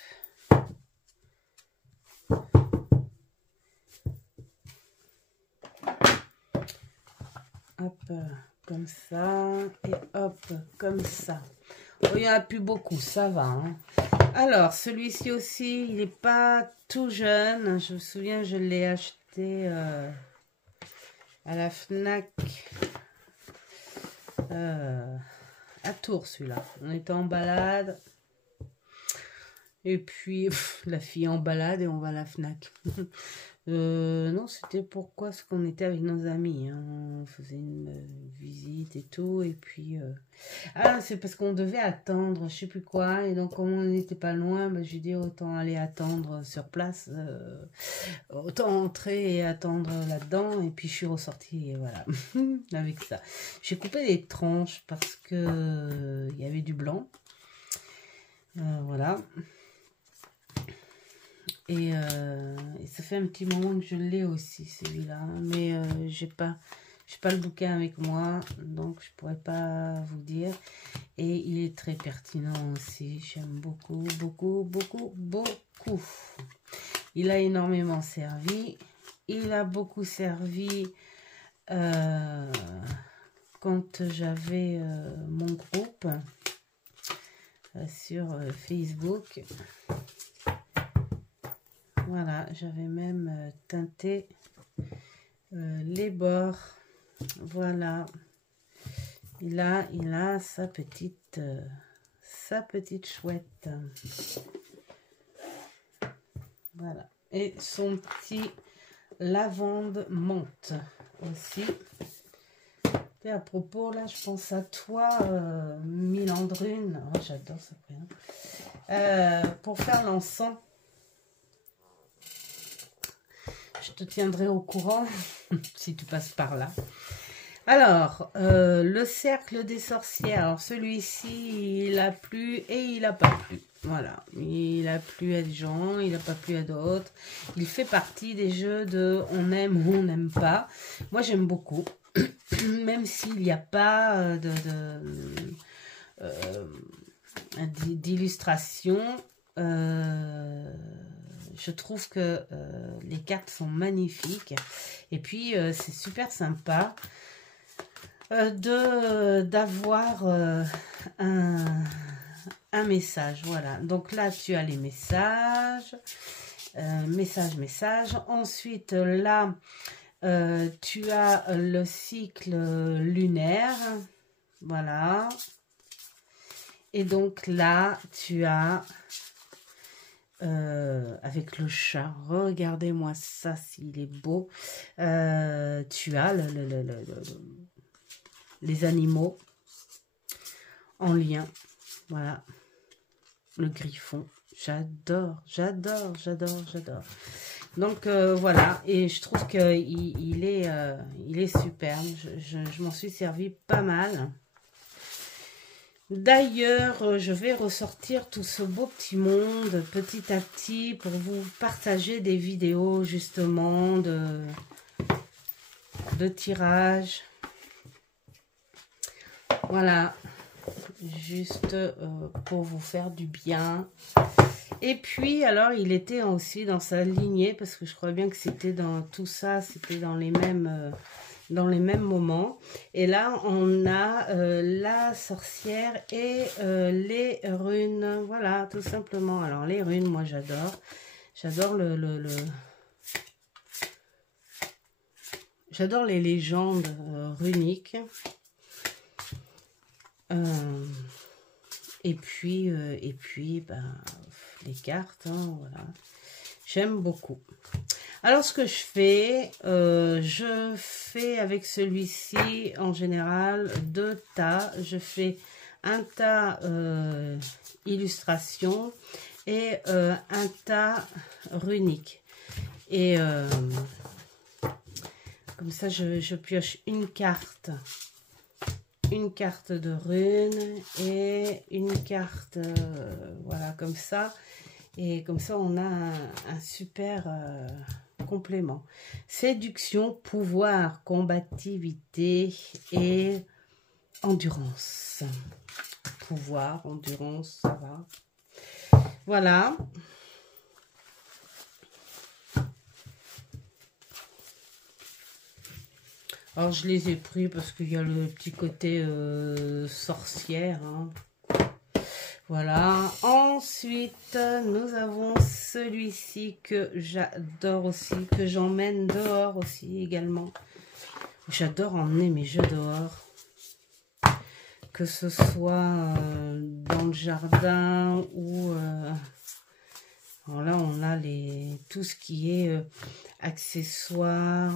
Hop, comme ça. Et hop, comme ça. Oh, il n'y en a plus beaucoup, ça va. Hein. Alors, celui-ci aussi, il n'est pas tout jeune. Je me souviens, je l'ai acheté... à la Fnac à Tours, celui-là. On était en balade. Et puis, la fille en balade et on va à la Fnac. Non, c'était pourquoi? Parce qu'on était avec nos amis. Hein. On faisait une visite et tout. Et puis... Ah, c'est parce qu'on devait attendre, je sais plus quoi. Et donc, comme on n'était pas loin, j'ai dit autant aller attendre sur place. Autant entrer et attendre là-dedans. Et puis, je suis ressortie, et voilà. Avec ça. J'ai coupé des tranches parce que il y avait du blanc. Voilà. Et fait un petit moment que je l'ai aussi, celui-là. Mais j'ai pas le bouquin avec moi, donc je pourrais pas vous dire. Et il est très pertinent aussi. J'aime beaucoup, beaucoup, beaucoup, beaucoup. Il a énormément servi. Il a beaucoup servi quand j'avais mon groupe sur Facebook. Voilà, j'avais même teinté les bords. Voilà. Il a sa petite chouette. Voilà. Et son petit lavande menthe aussi. Et à propos, là, je pense à toi, Milandrune. Oh, j'adore ce prénom. Pour faire l'encens, je te tiendrai au courant si tu passes par là. Alors, le cercle des sorcières. Alors, celui-ci, il a plu et il n'a pas plu. Voilà, il a plu à des gens, il n'a pas plu à d'autres. Il fait partie des jeux de on aime ou on n'aime pas. Moi, j'aime beaucoup. Même s'il n'y a pas d'illustration, je trouve que les cartes sont magnifiques. Et puis, c'est super sympa d'avoir un message. Voilà, donc là, tu as les messages. Message. Ensuite, là... tu as le cycle lunaire, voilà. Et donc là, tu as, avec le chat, regardez-moi ça, s'il est beau. Tu as les animaux en lien, voilà. Le griffon, j'adore. Donc voilà, et je trouve qu'il est superbe. Je m'en suis servi pas mal. D'ailleurs, je vais ressortir tout ce beau petit monde petit à petit pour vous partager des vidéos justement de tirage. Voilà, juste pour vous faire du bien. Et puis, alors, il était aussi dans sa lignée, parce que je crois bien que c'était dans tout ça, c'était dans les mêmes moments. Et là, on a la sorcière et les runes. Voilà, tout simplement. Alors, les runes, moi, j'adore. J'adore j'adore les légendes runiques. Et puis, ben... les cartes, hein, voilà. J'aime beaucoup. Alors, ce que je fais avec celui-ci, en général, 2 tas. Je fais un tas illustration et un tas runique. Et comme ça, je pioche une carte de runes et une carte, voilà, comme ça. Et comme ça, on a un super complément. Séduction, pouvoir, combativité et endurance. Pouvoir, endurance, ça va. Voilà. Alors, je les ai pris parce qu'il y a le petit côté sorcière, hein. Voilà. Ensuite, nous avons celui-ci que j'adore aussi, que j'emmène dehors aussi également. J'adore emmener mes jeux dehors. Que ce soit dans le jardin ou... alors là, on a tout ce qui est accessoires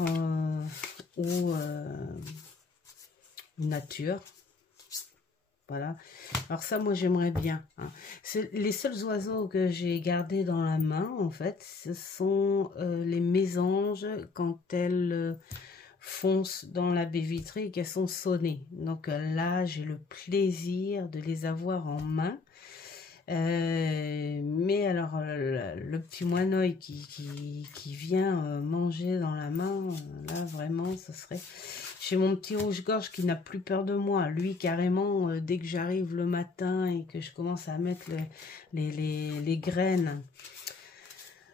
ou nature. Voilà. Alors ça, moi, j'aimerais bien. Hein. Les seuls oiseaux que j'ai gardés dans la main, en fait, ce sont les mésanges quand elles foncent dans la baie vitrée et qu'elles sont sonnées. Donc là, j'ai le plaisir de les avoir en main. Mais alors, le petit moineau qui vient manger dans la main, là, vraiment, ce serait... J'ai mon petit rouge-gorge qui n'a plus peur de moi. Lui, carrément, dès que j'arrive le matin et que je commence à mettre les graines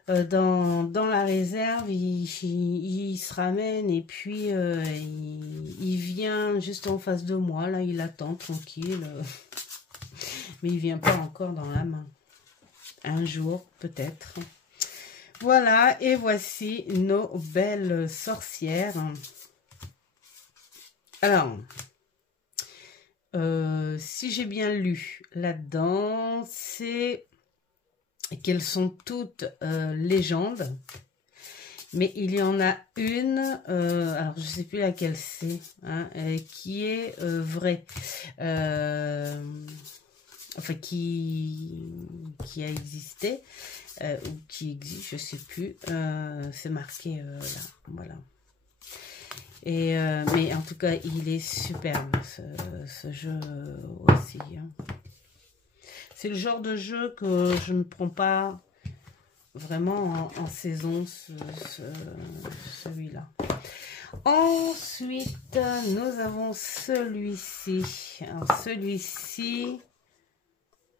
dans la réserve, il se ramène et puis il vient juste en face de moi. Là, il attend tranquille. Mais il vient pas encore dans la main. Un jour, peut-être. Voilà, et voici nos belles sorcières. Alors, si j'ai bien lu là-dedans, c'est qu'elles sont toutes légendes. Mais il y en a une, alors je ne sais plus laquelle c'est, hein, qui est vraie. Enfin, qui a existé, ou qui existe, je ne sais plus. C'est marqué là, voilà. Et, mais en tout cas, il est superbe, ce jeu aussi. Hein. C'est le genre de jeu que je ne prends pas vraiment en saison, celui-là. Ensuite, nous avons celui-ci. Alors, celui-ci,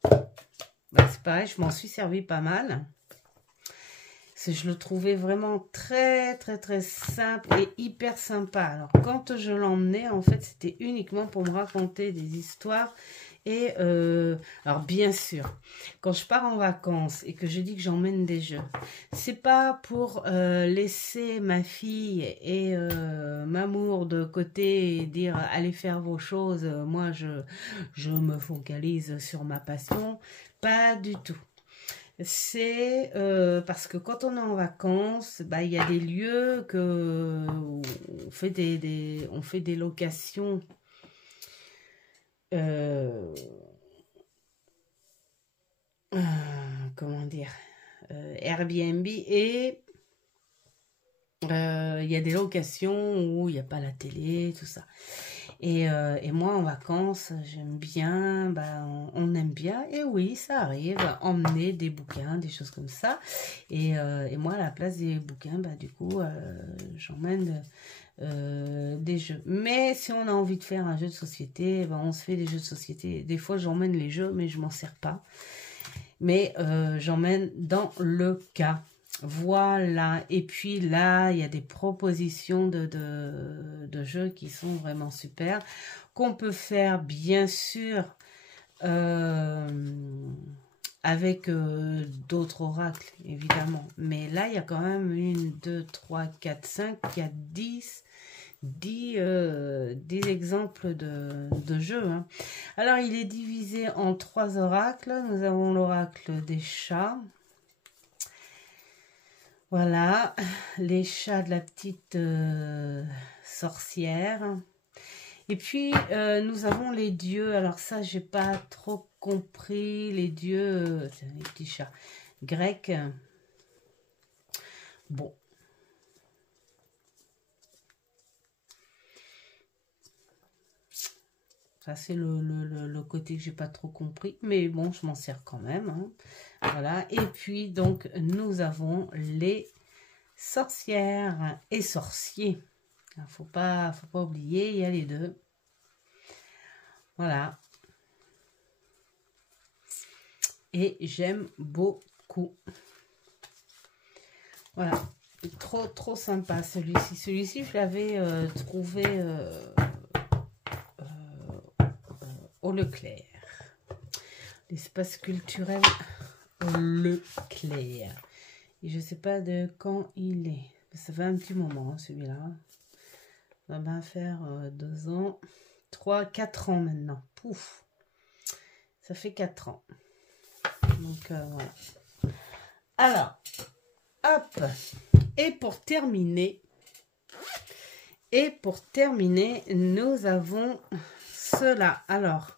bah, c'est pareil, je m'en suis servi pas mal. Je le trouvais vraiment très simple et hyper sympa. Alors quand je l'emmenais, en fait, c'était uniquement pour me raconter des histoires. Et alors bien sûr, quand je pars en vacances et que je dis que j'emmène des jeux, c'est pas pour laisser ma fille et Mamour de côté et dire allez faire vos choses, moi je me focalise sur ma passion, pas du tout. C'est parce que quand on est en vacances, bah, y a des lieux où on fait des locations comment dire, Airbnb, et il y a des locations où il n'y a pas la télé, tout ça. Et moi, en vacances, j'aime bien, bah, on aime bien, et oui, ça arrive, emmener des bouquins, des choses comme ça. Et moi, à la place des bouquins, bah, du coup, j'emmène des jeux. Mais si on a envie de faire un jeu de société, bah, on se fait des jeux de société. Des fois, j'emmène les jeux, mais je m'en sers pas. Mais j'emmène dans le cas. Voilà, et puis là, il y a des propositions de jeux qui sont vraiment super, qu'on peut faire bien sûr avec d'autres oracles, évidemment. Mais là, il y a quand même 1, 2, 3, 4, 5, il y a 10 exemples de jeux. Hein. Alors, il est divisé en 3 oracles. Nous avons l'oracle des chats. Voilà, les chats de la petite sorcière. Et puis, nous avons les dieux. Alors ça, j'ai pas trop compris. Les dieux, c'est les petits chats grecs. Bon. Ça, c'est le côté que j'ai pas trop compris. Mais bon, je m'en sers quand même. Hein. Voilà. Et puis, donc, nous avons les sorcières et sorciers. Il faut pas oublier, il y a les deux. Voilà. Et j'aime beaucoup. Voilà. Trop sympa celui-ci. Celui-ci, je l'avais trouvé au Leclerc. L'espace culturel Leclerc. Et je ne sais pas de quand il est. Ça fait un petit moment, hein, celui-là. Ça va bien faire 2 ans. 3, 4 ans maintenant. Pouf. Ça fait 4 ans. Donc, voilà. Alors, hop. Et pour terminer, nous avons cela. Alors,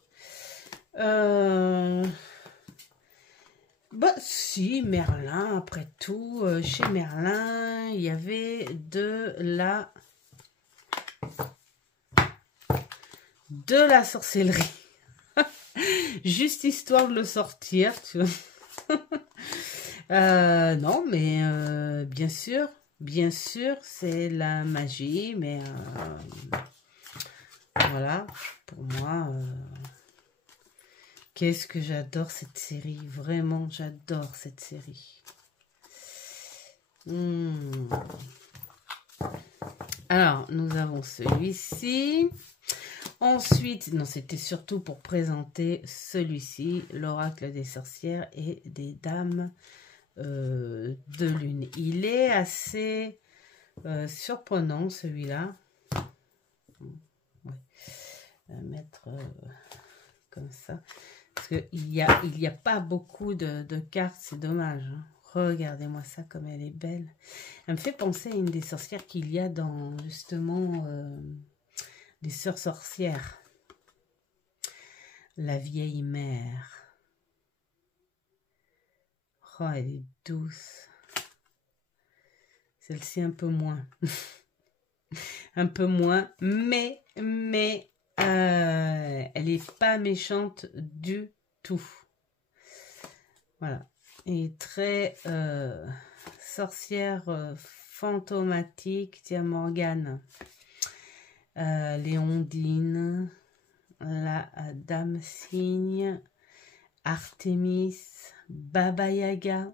bah si, Merlin, après tout, chez Merlin, il y avait de la sorcellerie. Juste histoire de le sortir, tu vois. Non, mais bien sûr, c'est la magie, mais voilà, pour moi, qu'est-ce que j'adore cette série, vraiment, j'adore cette série. Alors, nous avons celui-ci. Ensuite, non, c'était surtout pour présenter celui-ci, l'oracle des sorcières et des dames de lune. Il est assez surprenant, celui-là. Ouais. On va mettre comme ça. Parce qu'il n'y a pas beaucoup de cartes, c'est dommage. Hein. Regardez-moi ça, comme elle est belle. Elle me fait penser à une des sorcières qu'il y a dans, justement, les sœurs sorcières. La vieille mère. Oh, elle est douce. Celle-ci un peu moins. Un peu moins, mais elle est pas méchante du tout. Voilà. Et très sorcière fantomatique. Tiens, Morgane. Léondine. La Dame Cygne. Artémis. Baba Yaga.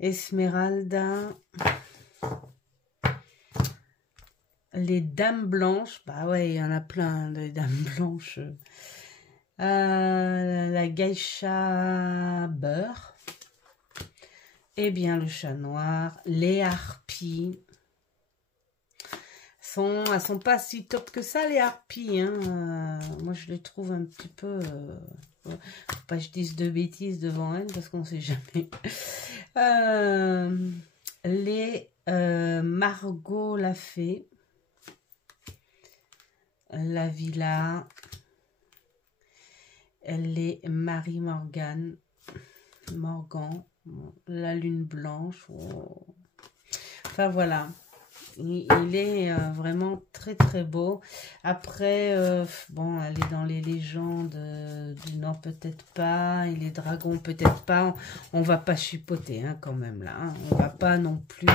Esmeralda. Les dames blanches, bah ouais, il y en a plein de dames blanches. La geisha beurre. Et bien le chat noir. Les harpies. Elles sont pas si top que ça, les harpies. Hein. Moi, je les trouve un petit peu... faut pas que je dise de bêtises devant elles, parce qu'on ne sait jamais. Les Margot la fée. La Villa, les Marie Morgan, la Lune Blanche. Oh. Enfin voilà, il est vraiment très très beau. Après, bon, elle est dans les légendes du Nord peut-être pas, et les dragons peut-être pas. On va pas chipoter hein, quand même là. Hein. On va pas non plus...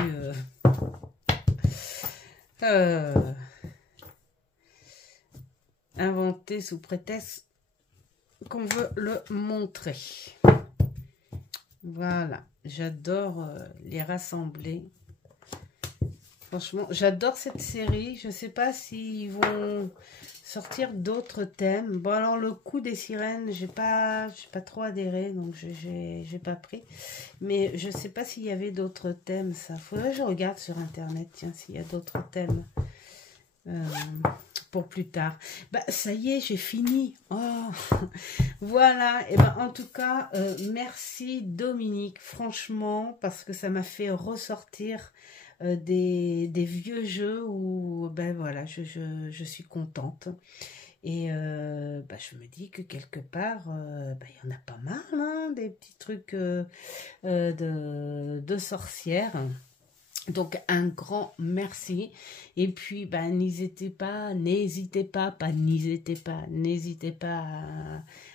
inventé sous prétexte qu'on veut le montrer. Voilà, j'adore les rassembler. Franchement, j'adore cette série. Je ne sais pas s'ils vont sortir d'autres thèmes. Bon, alors le coup des sirènes, j'ai pas trop adhéré, donc j'ai pas pris. Mais je ne sais pas s'il y avait d'autres thèmes, ça. Faudrait que je regarde sur Internet, tiens, s'il y a d'autres thèmes. Pour plus tard. Bah, ça y est, j'ai fini. Oh, voilà. Et ben, en tout cas, merci Dominique, franchement, parce que ça m'a fait ressortir des vieux jeux où, ben voilà, je suis contente. Et bah, je me dis que quelque part, bah, y en a pas mal, hein, des petits trucs de sorcières. Donc, un grand merci. Et puis, ben, n'hésitez pas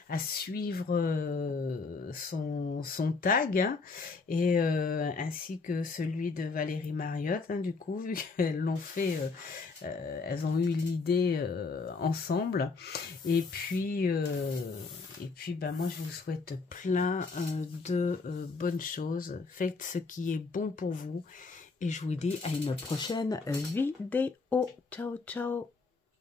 à suivre son tag. Hein, et ainsi que celui de Valérie Mariotte, hein, du coup, vu qu'elles l'ont fait, elles ont eu l'idée ensemble. Et puis, ben, moi, je vous souhaite plein de bonnes choses. Faites ce qui est bon pour vous. Et je vous dis à une prochaine vidéo. Ciao, ciao.